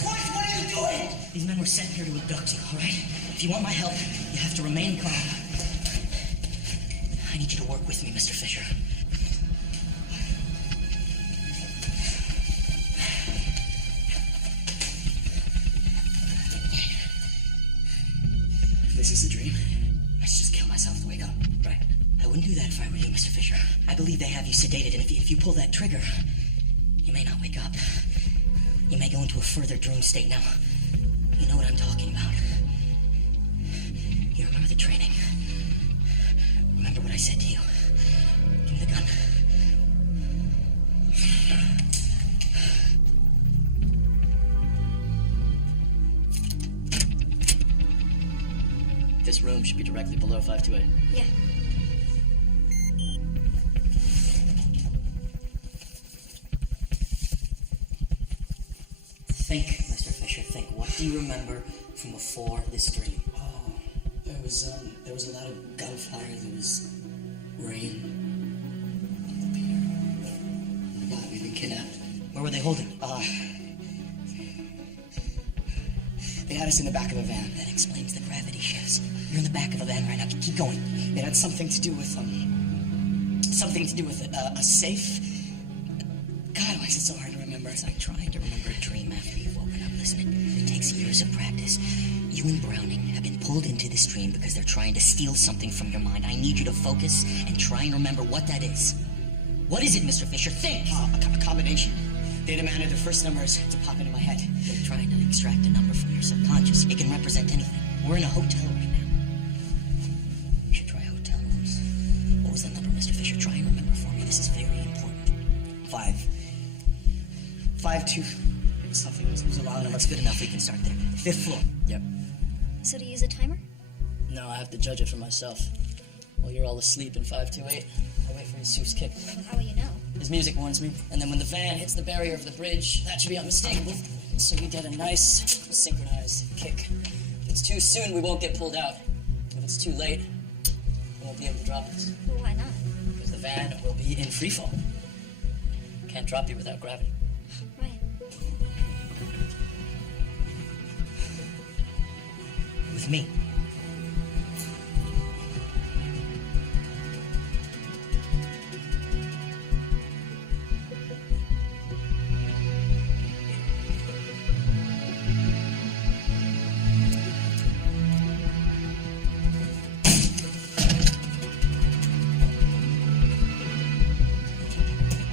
What are you doing? These men were sent here to abduct you, all right? If you want my help, you have to remain calm. I need you to work with me, Mr. Fisher. If this is a dream, I should just kill myself to wake up. right? I wouldn't do that if I were you, Mr. Fisher. I believe they have you sedated, and if you pull that trigger, you may not wake up. You may go into a further dream state. Now, you know what I'm talking about. You remember the training. Remember what I said to you. Give me the gun. This room should be directly below 528. Yeah. Think, Mr. Fisher, think. What do you remember from before this dream? Oh, there was a lot of gunfire. There was rain. Oh my God, we've been kidnapped. Where were they holding you? They had us in the back of a van. That explains the gravity shifts. You're in the back of a van right now. Keep going. It had something to do with a safe. God, why is it so hard to remember? It's like trying to remember a dream after you've woken up. Listen, it takes years of practice. You and Browning have been pulled into this dream because they're trying to steal something from your mind. I need you to focus and try and remember what that is. What is it, Mr. Fisher? Think! A combination. They demanded the first numbers to pop into my head. They're trying to extract a number from your subconscious. It can represent anything. We're in a hotel right now. You should try hotel rooms. What was that number, Mr. Fisher? Try and remember for me. This is very important. 5-2. It was something. It was a long number. That's good enough. We can start there. 5th floor. Yep. So to use a timer? No, I have to judge it for myself. While you're all asleep in 528, I'll wait for his Zeus kick. How will you know? His music warns me, and then when the van hits the barrier of the bridge, that should be unmistakable. So we get a nice, synchronized kick. If it's too soon, we won't get pulled out. If it's too late, we won't be able to drop us. Well, why not? Because the van will be in freefall. Can't drop you without gravity. Right. With me.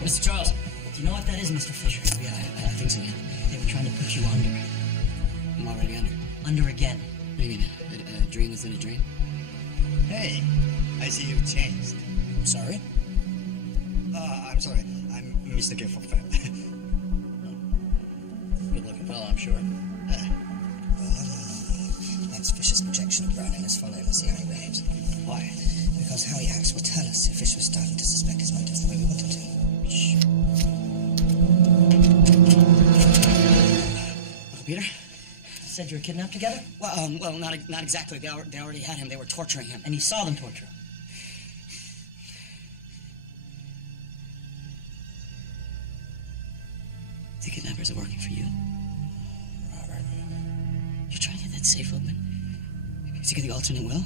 Mr. Charles. Do you know what that is, Mr. Fisher? Yeah, I think so, yeah. They were trying to put you under. I'm already under. Under again. What do you mean? A dream within a dream? Hey, I see you've changed. Sorry? I'm sorry. I'm mistaken for Fred. Good looking fellow, I'm sure. That's Fisher's projection of Browning is following us, see how he behaves. Why? Because Because how he acts will tell us if Fisher is starting to suspect his motives the way we want him to. Shh. Uncle Peter? Said you were kidnapped together? Well, not exactly. They already had him. They were torturing him. And you saw them torture him? The kidnappers are working for you. Robert, You're trying to get that safe open? Is he got the alternate will?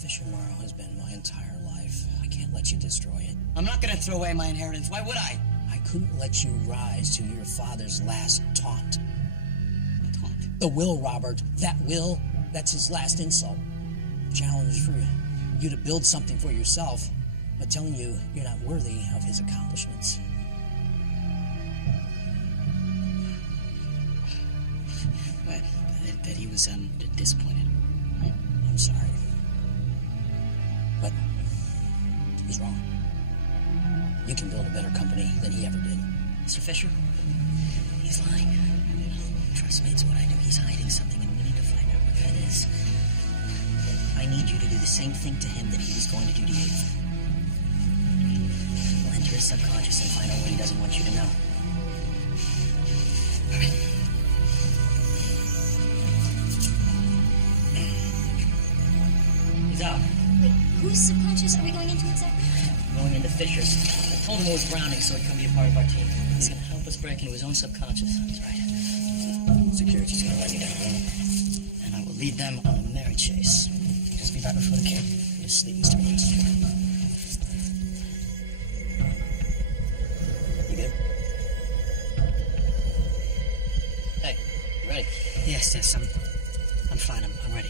Fisher Morrow has been my entire life. I can't let you destroy it. I'm not gonna throw away my inheritance. Why would I? I couldn't let you rise to your father's last taunt. What taunt? The will, Robert. That will, that's his last insult. Challenge for you to build something for yourself, but telling you you're not worthy of his accomplishments. What? That he was disappointed. I'm sorry. But he's wrong. You can build a better company than he ever did. Mr. Fisher? He's lying. Trust me, it's what I do. He's hiding something, and we need to find out what that is. I need you to do the same thing to him that he was going to do to you. We'll enter his subconscious and find out what he doesn't want you to know. All right. He's out. Wait, whose subconscious are we going into exactly? Going into Fisher's. I told him it was grounding so he'd come be a part of our team. He's gonna help us break into his own subconscious. That's right. Security's gonna run you down, and I will lead them on a merry chase. Just be back before the king. You're asleep, Mr. Williams. You good? Hey, you ready? Yes, I'm fine. I'm ready.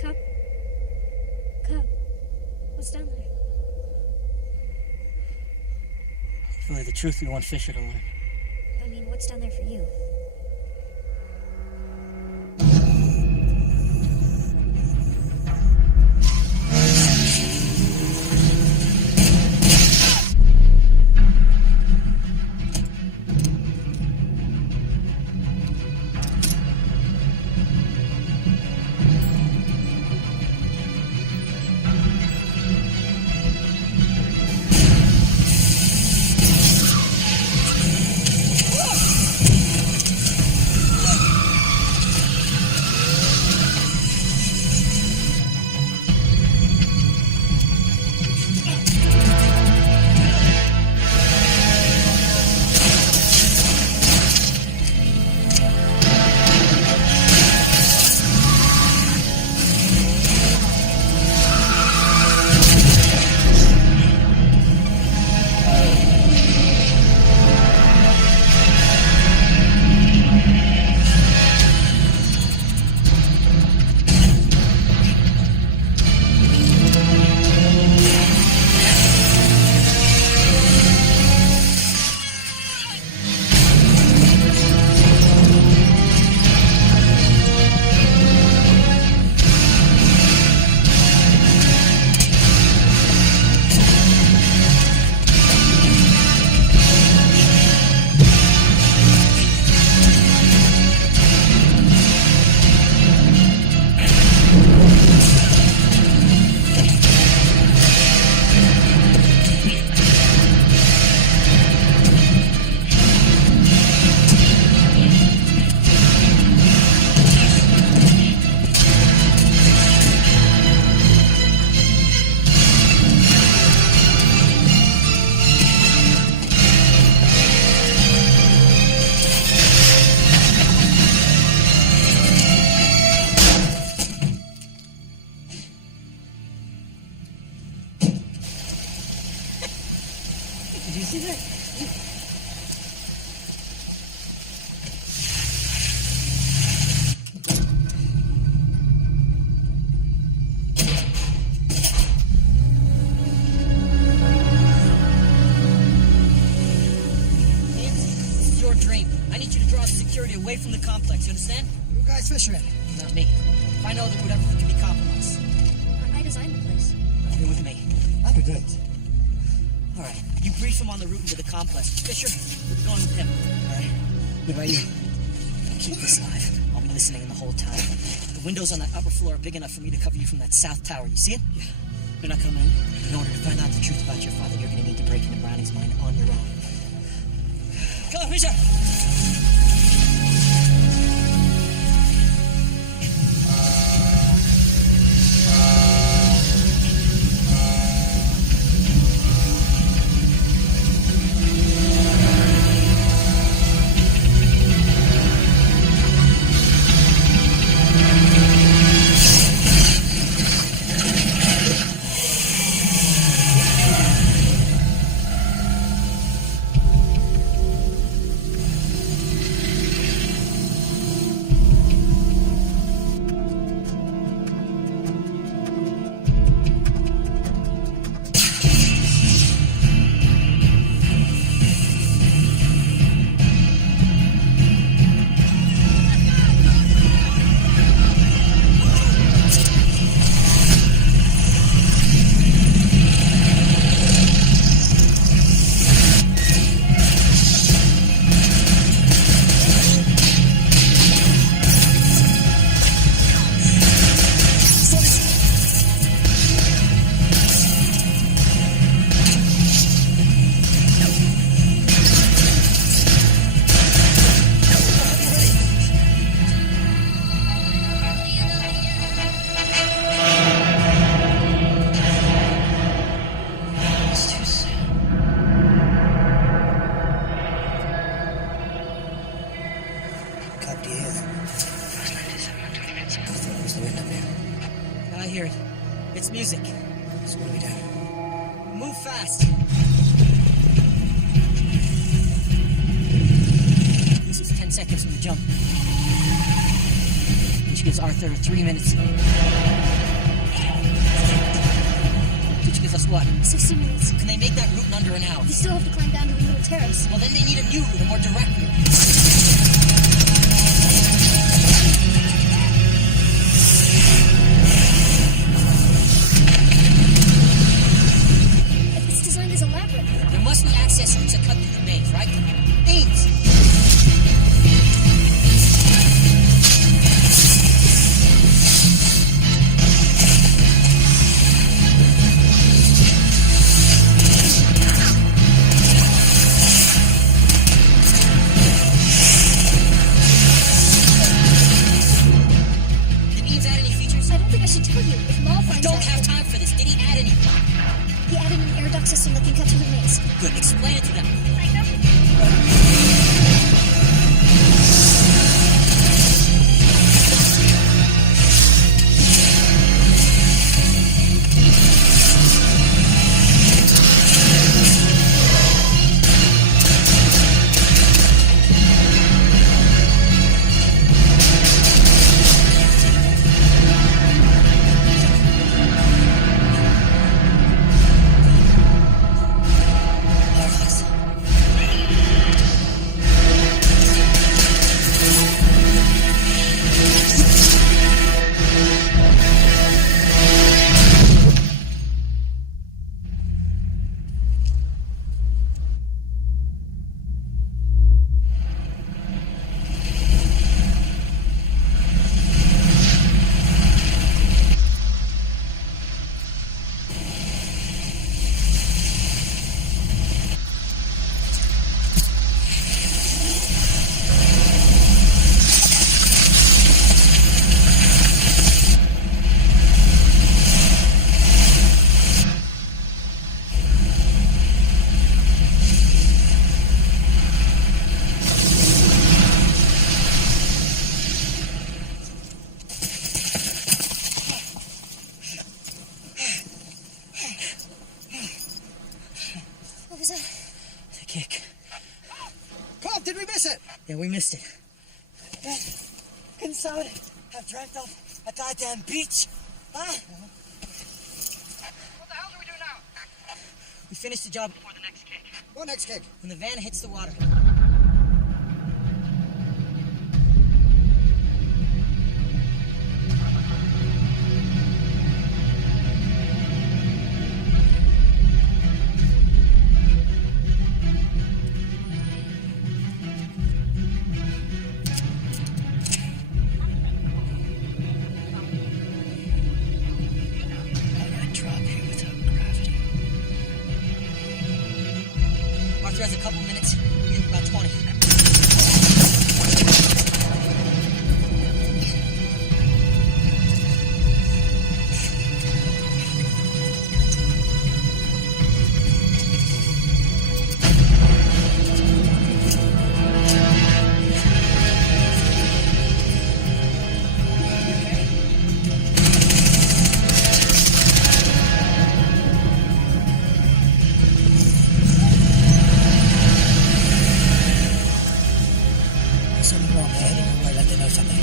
Cop? Cop? What's down there? Really, the truth we want Fisher to learn. I mean, what's down there for you? Did you see that? This is your dream. I need you to draw security away from the complex. You understand? Who guys Fisher in? Not me. If I know the route, everything can be compromised. I designed the place. You're with me. That'd be great. All right. You brief him on the route into the complex. Fisher, we're going with him. All right. Be right here. Keep this live. I'll be listening the whole time. The windows on that upper floor are big enough for me to cover you from that south tower. You see it? Yeah. You're not coming in? In order to find out the truth about your father, you're going to need to break into Brownie's mind on your own. Come on, Fisher! Music. So what do we do? Move fast. This is 10 seconds from the jump. Which gives Arthur 3 minutes. Which gives us what? 60 minutes. Can they make that route in under an hour? We still have to climb down to the little terrace. Well, then they need a new route, a more direct route. Access routes that cut through the maze, right? Maze! Did Eames add any features? I don't think I should tell you. If Maul finds Don't out... have time for this. Did he add anything? He added an air duct system that can cut through the maze. Good. Explain it to them. Yeah, we missed it. Couldn't sound it. I've dreamt of a goddamn beach. Huh? What the hell do we do now? We finish the job before the next kick. What next kick? When the van hits the water. Yeah, I'll let them know something.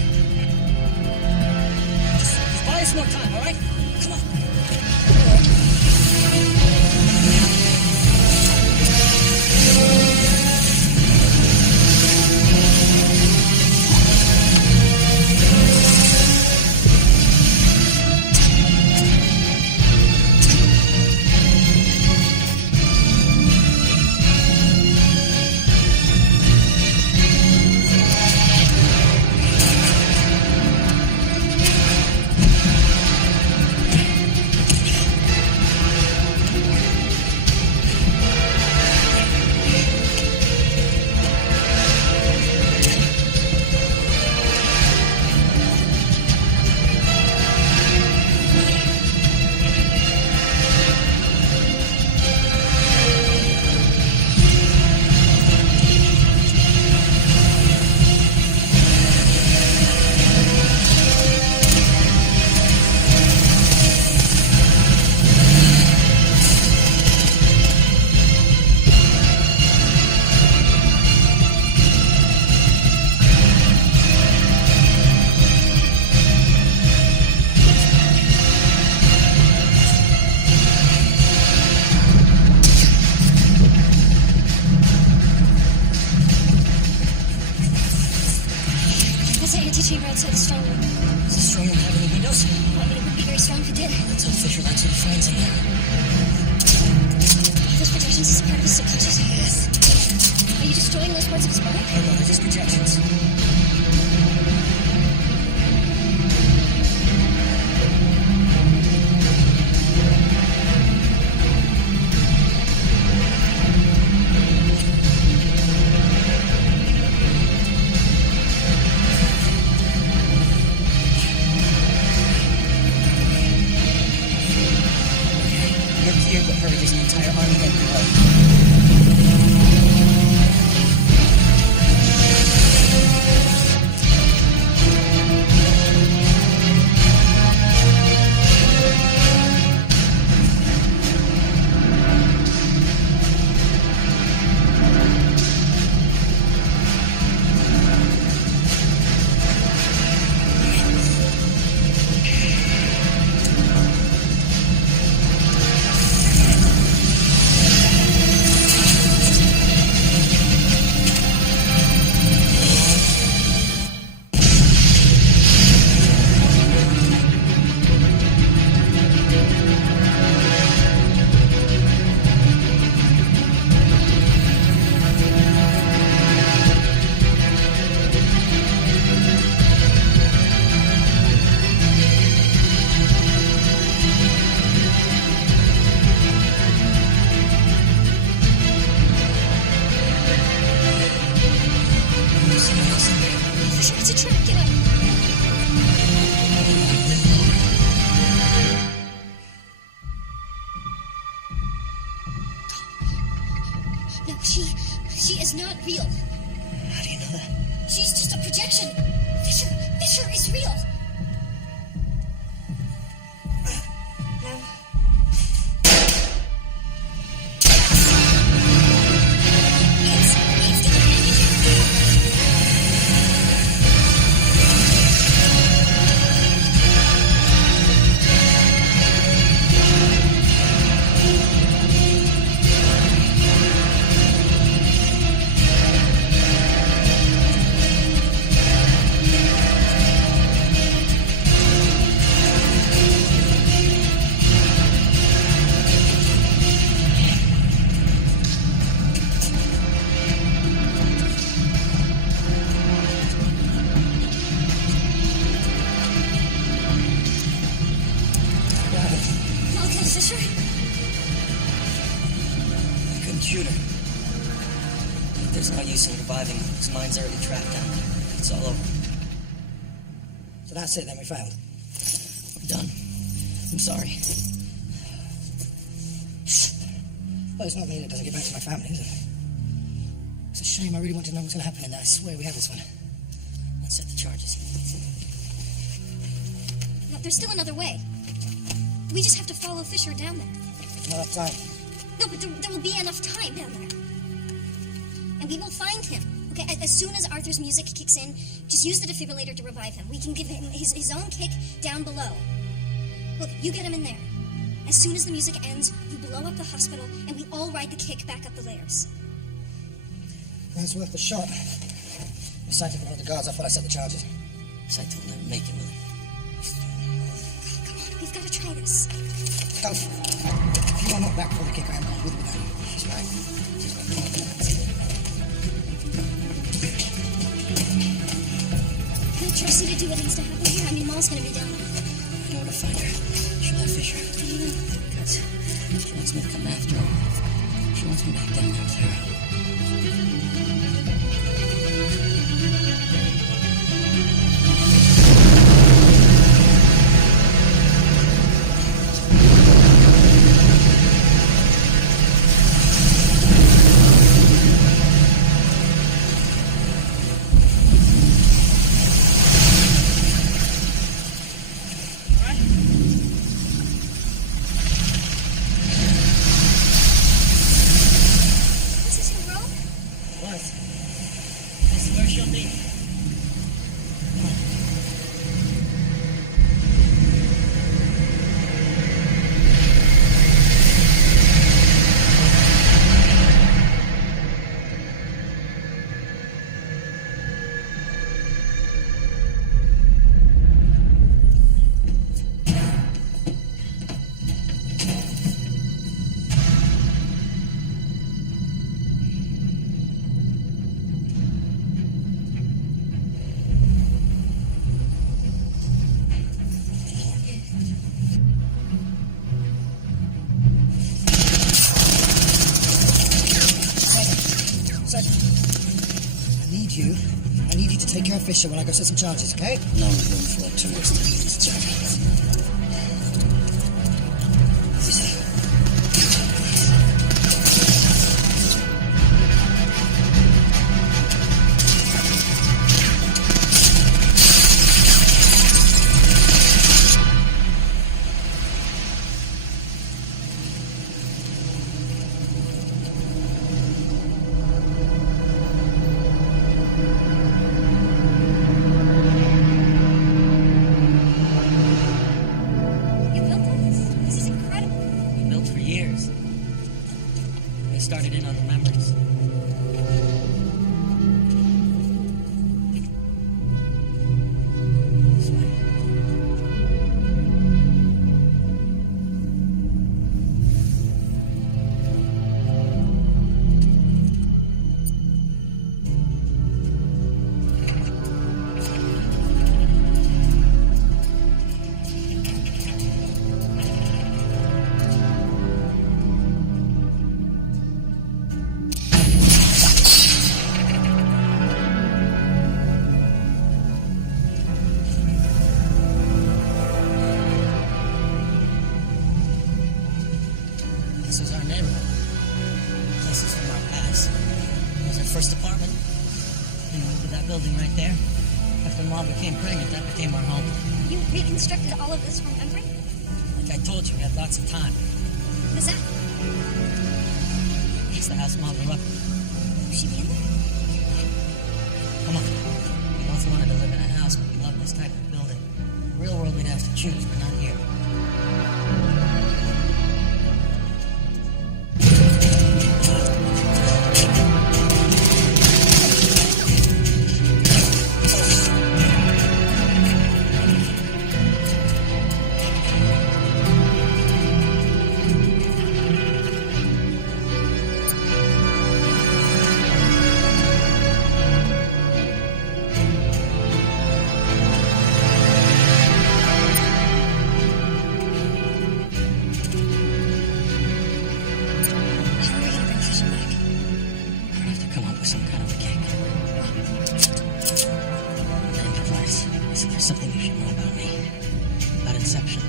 Just buy us more time, all right? Come on. There's an antechamber outside the strong room. Does the strong room have any windows? Well, I mean, it would be very strong if it did. Let's hope Fisher lets some friends in there. Those projections is a part of his subconscious. Yes. Are you destroying those parts of his body? No, they're just projections. You're clear, but hurry, there's an entire army heading your way. Fisher, it's a trap. Get up. No, she is not real. How do you know that? She's just a projection. Fisher is real. Now. Fisher? The computer. There's no use in reviving him. His mind's already trapped down there. It's all over. So that's it, then we failed. We're done. I'm sorry. Well, it's not me that doesn't get back to my family, is it? It's a shame. I really want to know what's going to happen in there. I swear we have this one. Let's set the charges. No, there's still another way. We just have to follow Fisher down there. Not enough time. No, but there will be enough time down there. And we will find him. Okay, as soon as Arthur's music kicks in, Just use the defibrillator to revive him. We can give him his own kick down below. Look, you get him in there. As soon as the music ends, you blow up the hospital, and we all ride the kick back up the layers. That's worth a shot. If Sight took all the guards, I thought I set the charges. Sight will never make it, will he? Come on, we've got to try this. Go. If you are not back for the kick, I am not with without you. She's right. Can I trust you to do what needs to happen here? I mean, Maul's gonna be down there. I know where to find her. She'll have Fisher. How do you know? Because she wants me to come after her. She wants me back down there with her. This is your rope? What? This is where she'll be. Sergeant, I need you to take care of Fisher while I go set some charges, okay? No room for a tourist in this journey. Easy. You built this? This is incredible. We built for years. We started in on the memories. This way. This was our neighborhood. Places from our past. It was our first apartment. We moved to that building right there. After Mom became pregnant, that became our home. You reconstructed all of this from memory? Like I told you, we had lots of time. What is that? It's the house Mom grew up in. Will she be in there? Come on. We both wanted to live in a house, but we loved this type of building. In the real world, we'd have to choose, but not here. How are we gonna bring Fisher back? We're gonna have to come up with some kind of a kick. Improvise. Listen, there's something you should know about me. About Inception.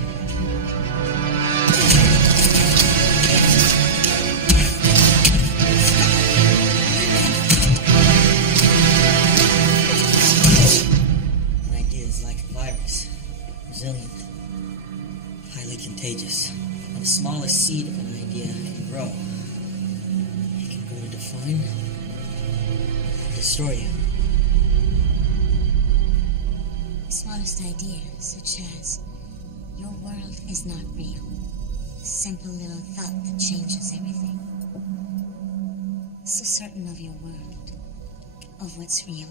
An idea is like a virus. Resilient. Highly contagious. Now, the smallest seed of an idea can grow. It can grow to define and destroy you. The smallest idea, such as, your world is not real. A simple little thought that changes everything. So certain of your world, of what's real,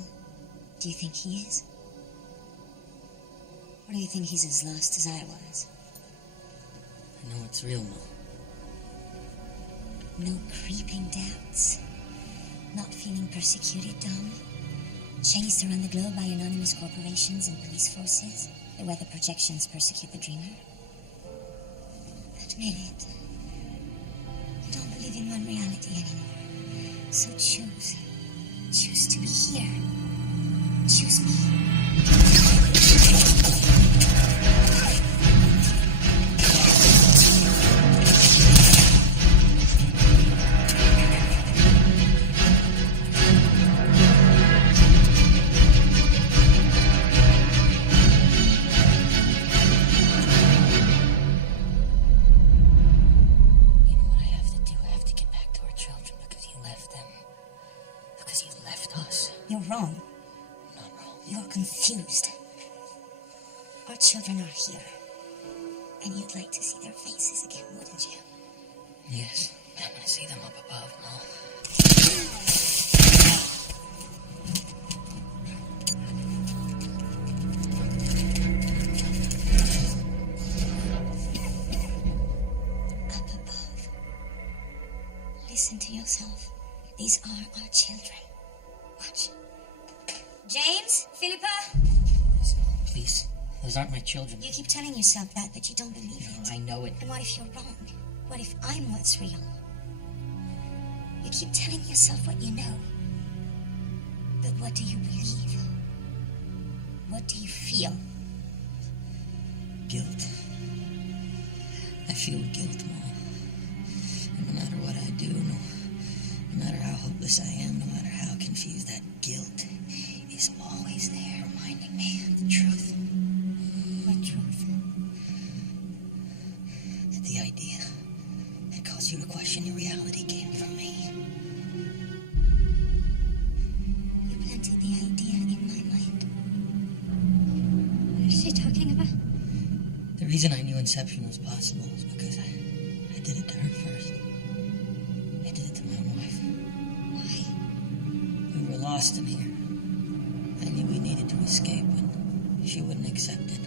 do you think he is? Or do you think he's as lost as I was? I know it's real, Mo. No creeping doubts. Not feeling persecuted, Dom. Chased around the globe by anonymous corporations and police forces. The weather projections persecute the dreamer. Admit it. You don't believe in one reality anymore. So choose. Choose to be here. Choose me. You know what I have to do? I have to get back to our children because you left them. Because you left us. You're wrong. I'm not wrong. You're confused. Our children are here. And you'd like to see their faces again, wouldn't you? Yes, but I'm gonna see them up above, Mo. Up above. Listen to yourself. These are our children. Watch. James? Philippa? Please, those aren't my children. You keep telling yourself that, but you don't believe it. I know it. And what if you're wrong? What if I'm what's real? You keep telling yourself what you know. But what do you believe? What do you feel? Guilt. I feel guilt, Mo. And no matter what I do, no matter how hopeless I am, no matter how confused, that guilt is always there, reminding me of the truth. What truth? That the idea that caused you to question your reality came from me. You planted the idea in my mind. What is she talking about? The reason I knew Inception was possible was because I did it to her first. I did it to my own wife. Why? We were lost in here. I knew we needed to escape, but she wouldn't accept it.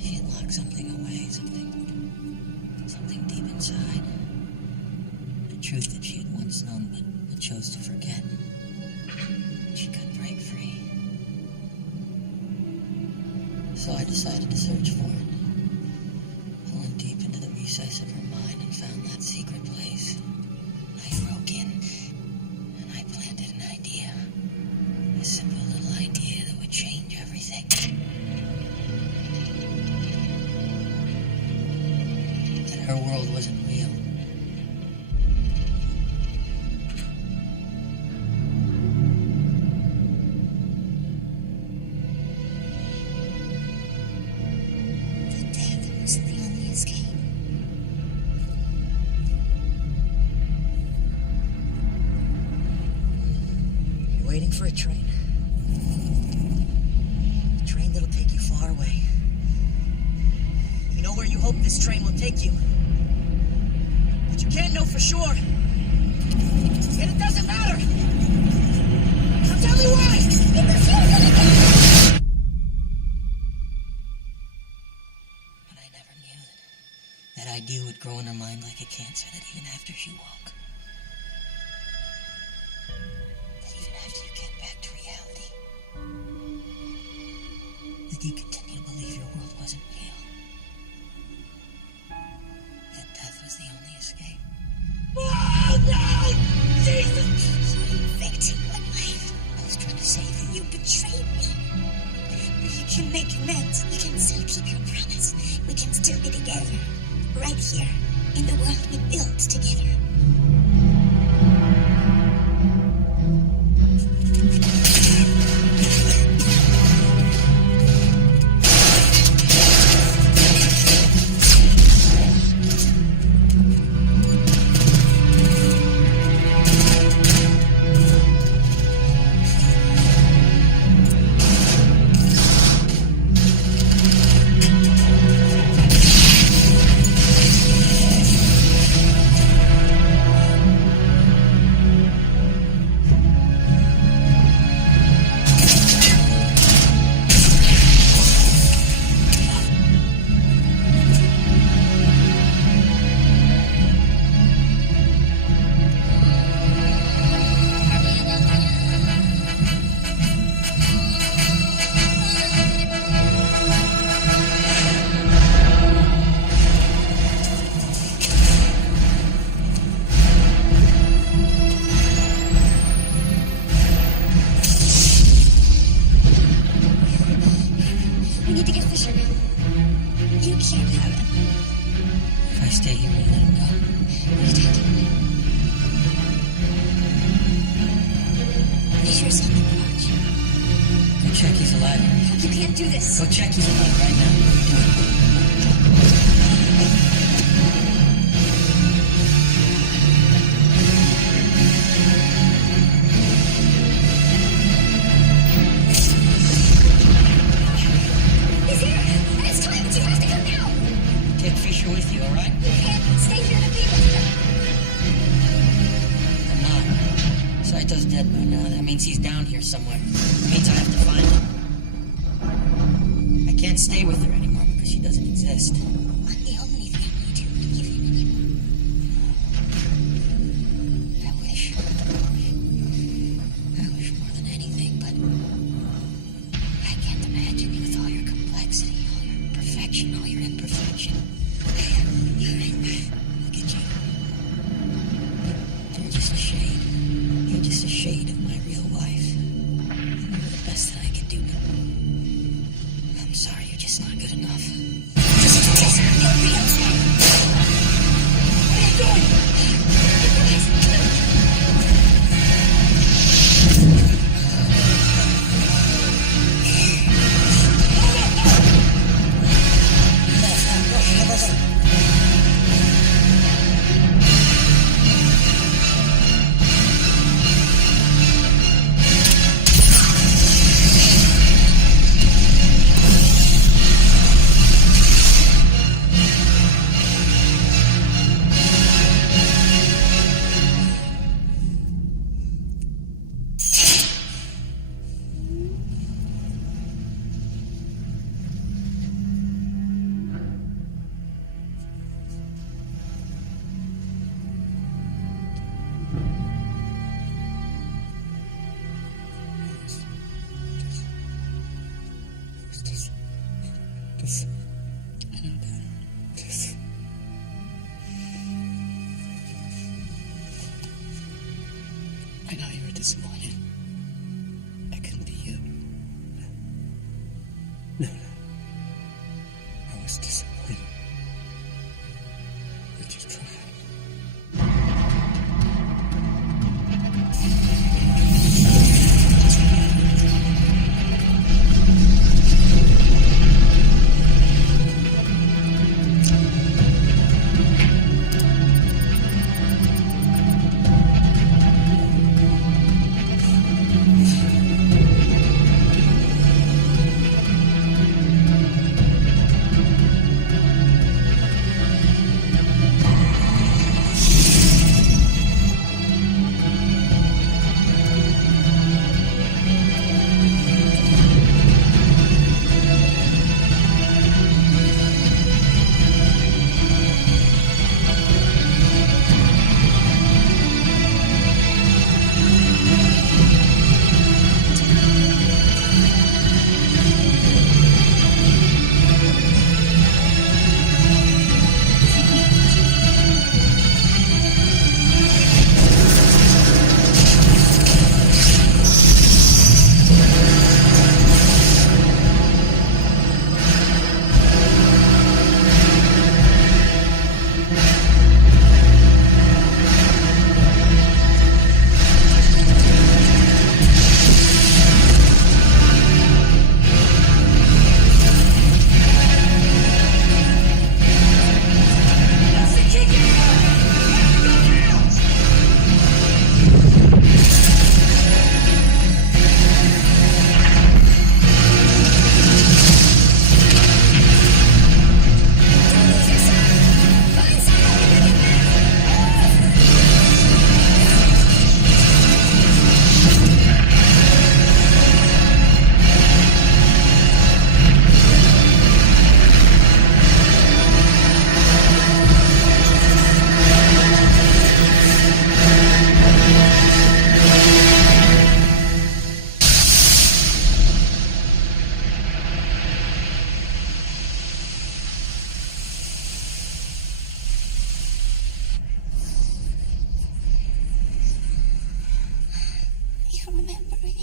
She had locked something away, something deep inside. The truth that she had once known, but chose to forget. She couldn't break free. So I decided to search for it. I went deep into the recess of her mind and found that secret place. I broke in, and I planted an idea. A simple little idea that would change everything. That her world wasn't real. That death was the only escape. You're waiting for a train. A train that'll take you far away. You know where you hope this train will take you. But you can't know for sure. And it doesn't matter. I'll tell you why. Because you're gonna die. But I never knew that idea would grow in her mind like a cancer, that even after she woke, that even after you came back to reality, that you continue to believe your world wasn't real. That death was the only escape. Oh no! Jesus! You infected my mind. I was trying to save you. You betrayed me. You can make amends. You can still keep your promise. We can still be together. Right here. In the world we built together. okay, you won't let him go. What are you talking about? Are you sure it's on the porch? Go check he's alive. You can't do this. Go check he's alive right now. Do it. He's here! And it's time, but you have to come now! Take Fisher with you, all right? You can't stay here to be with him. I'm not. Saito's dead by now. That means he's down here somewhere. That means I have to find him. I can't stay with her anymore because she doesn't exist. I'm the only thing you do to give him anymore. I wish more than anything, but I can't imagine you with all your complexity, all your perfection, all your imperfection. Look at you. You're just a shade. You're just a shade of my real life. You're the best that I can do, but I'm sorry, you're just not good enough. You'll be okay. What are you doing? I know, Dad. I know you were disappointed. I couldn't be you. No. I was disappointed. But you tried.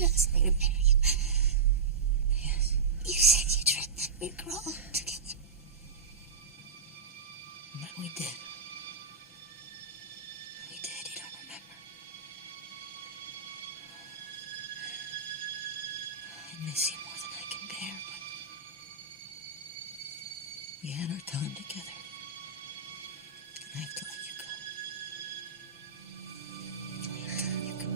asked me to marry you. Yes. You said you dreamt that we'd grow old together. And then we did. miss you more than I can bear, but we had our time together. And I have to let you go. I have to let you go.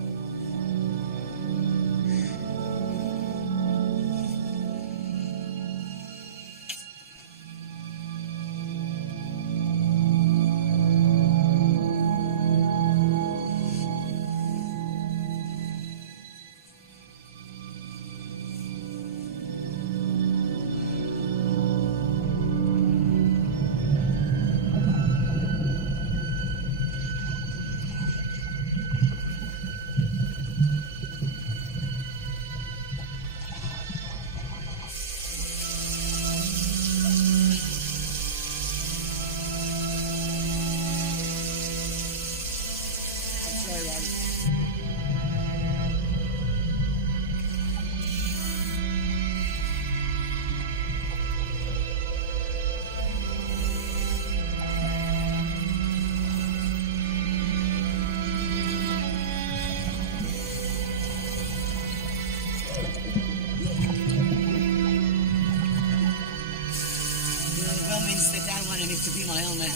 Well means that Dad wanted me to be my own man.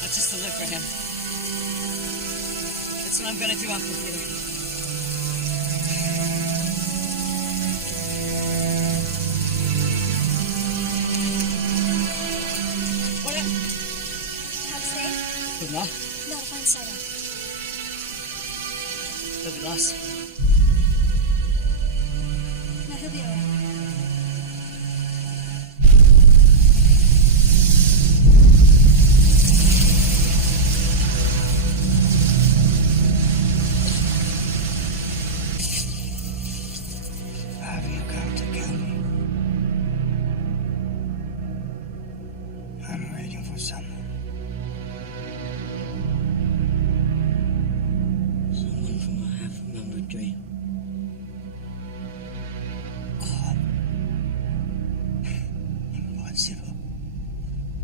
Not just to live for him. That's what I'm gonna do, Uncle Peter. What happened? How to stay? Good luck. No, to find Saito. He'll be lost. No, he'll be alright. Have you come to kill me? I'm waiting for someone. Someone from a half-remembered dream. God. Impossible.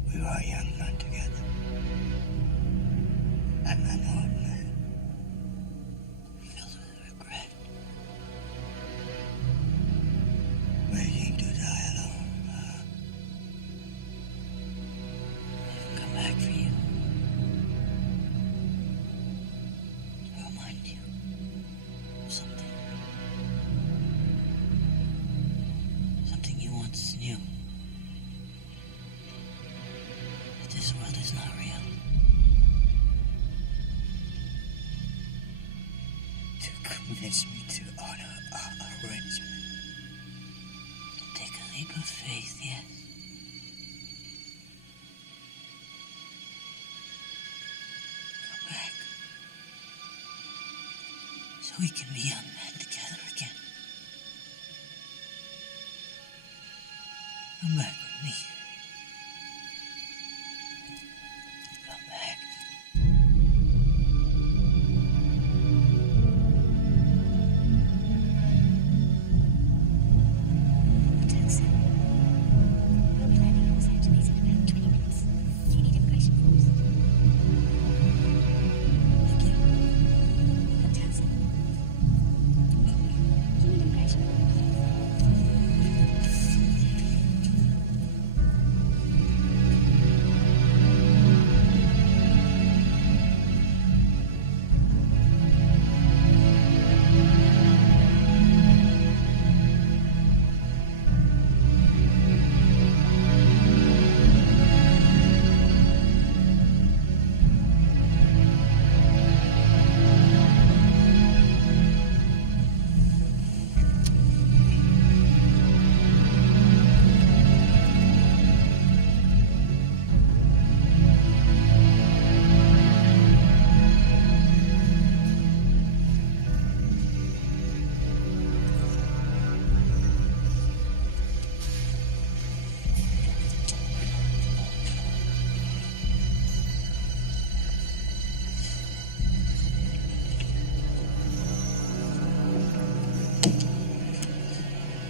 We were a young man together. I'm an old man. Filled with regret. Waiting to die alone. I've come back for you. To remind you of something. Something you once knew. That this world is not real. To convince me to honor our arrangement. Take a leap of faith, yes. Come back. So we can be young men together again. Come back with me. Come back. Taxi. We'll be landing in Los Angeles in about 20 minutes. Do you need immigration forms? Thank you. Fantastic. Do you need immigration forms?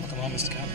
Welcome home, Mr. Cop.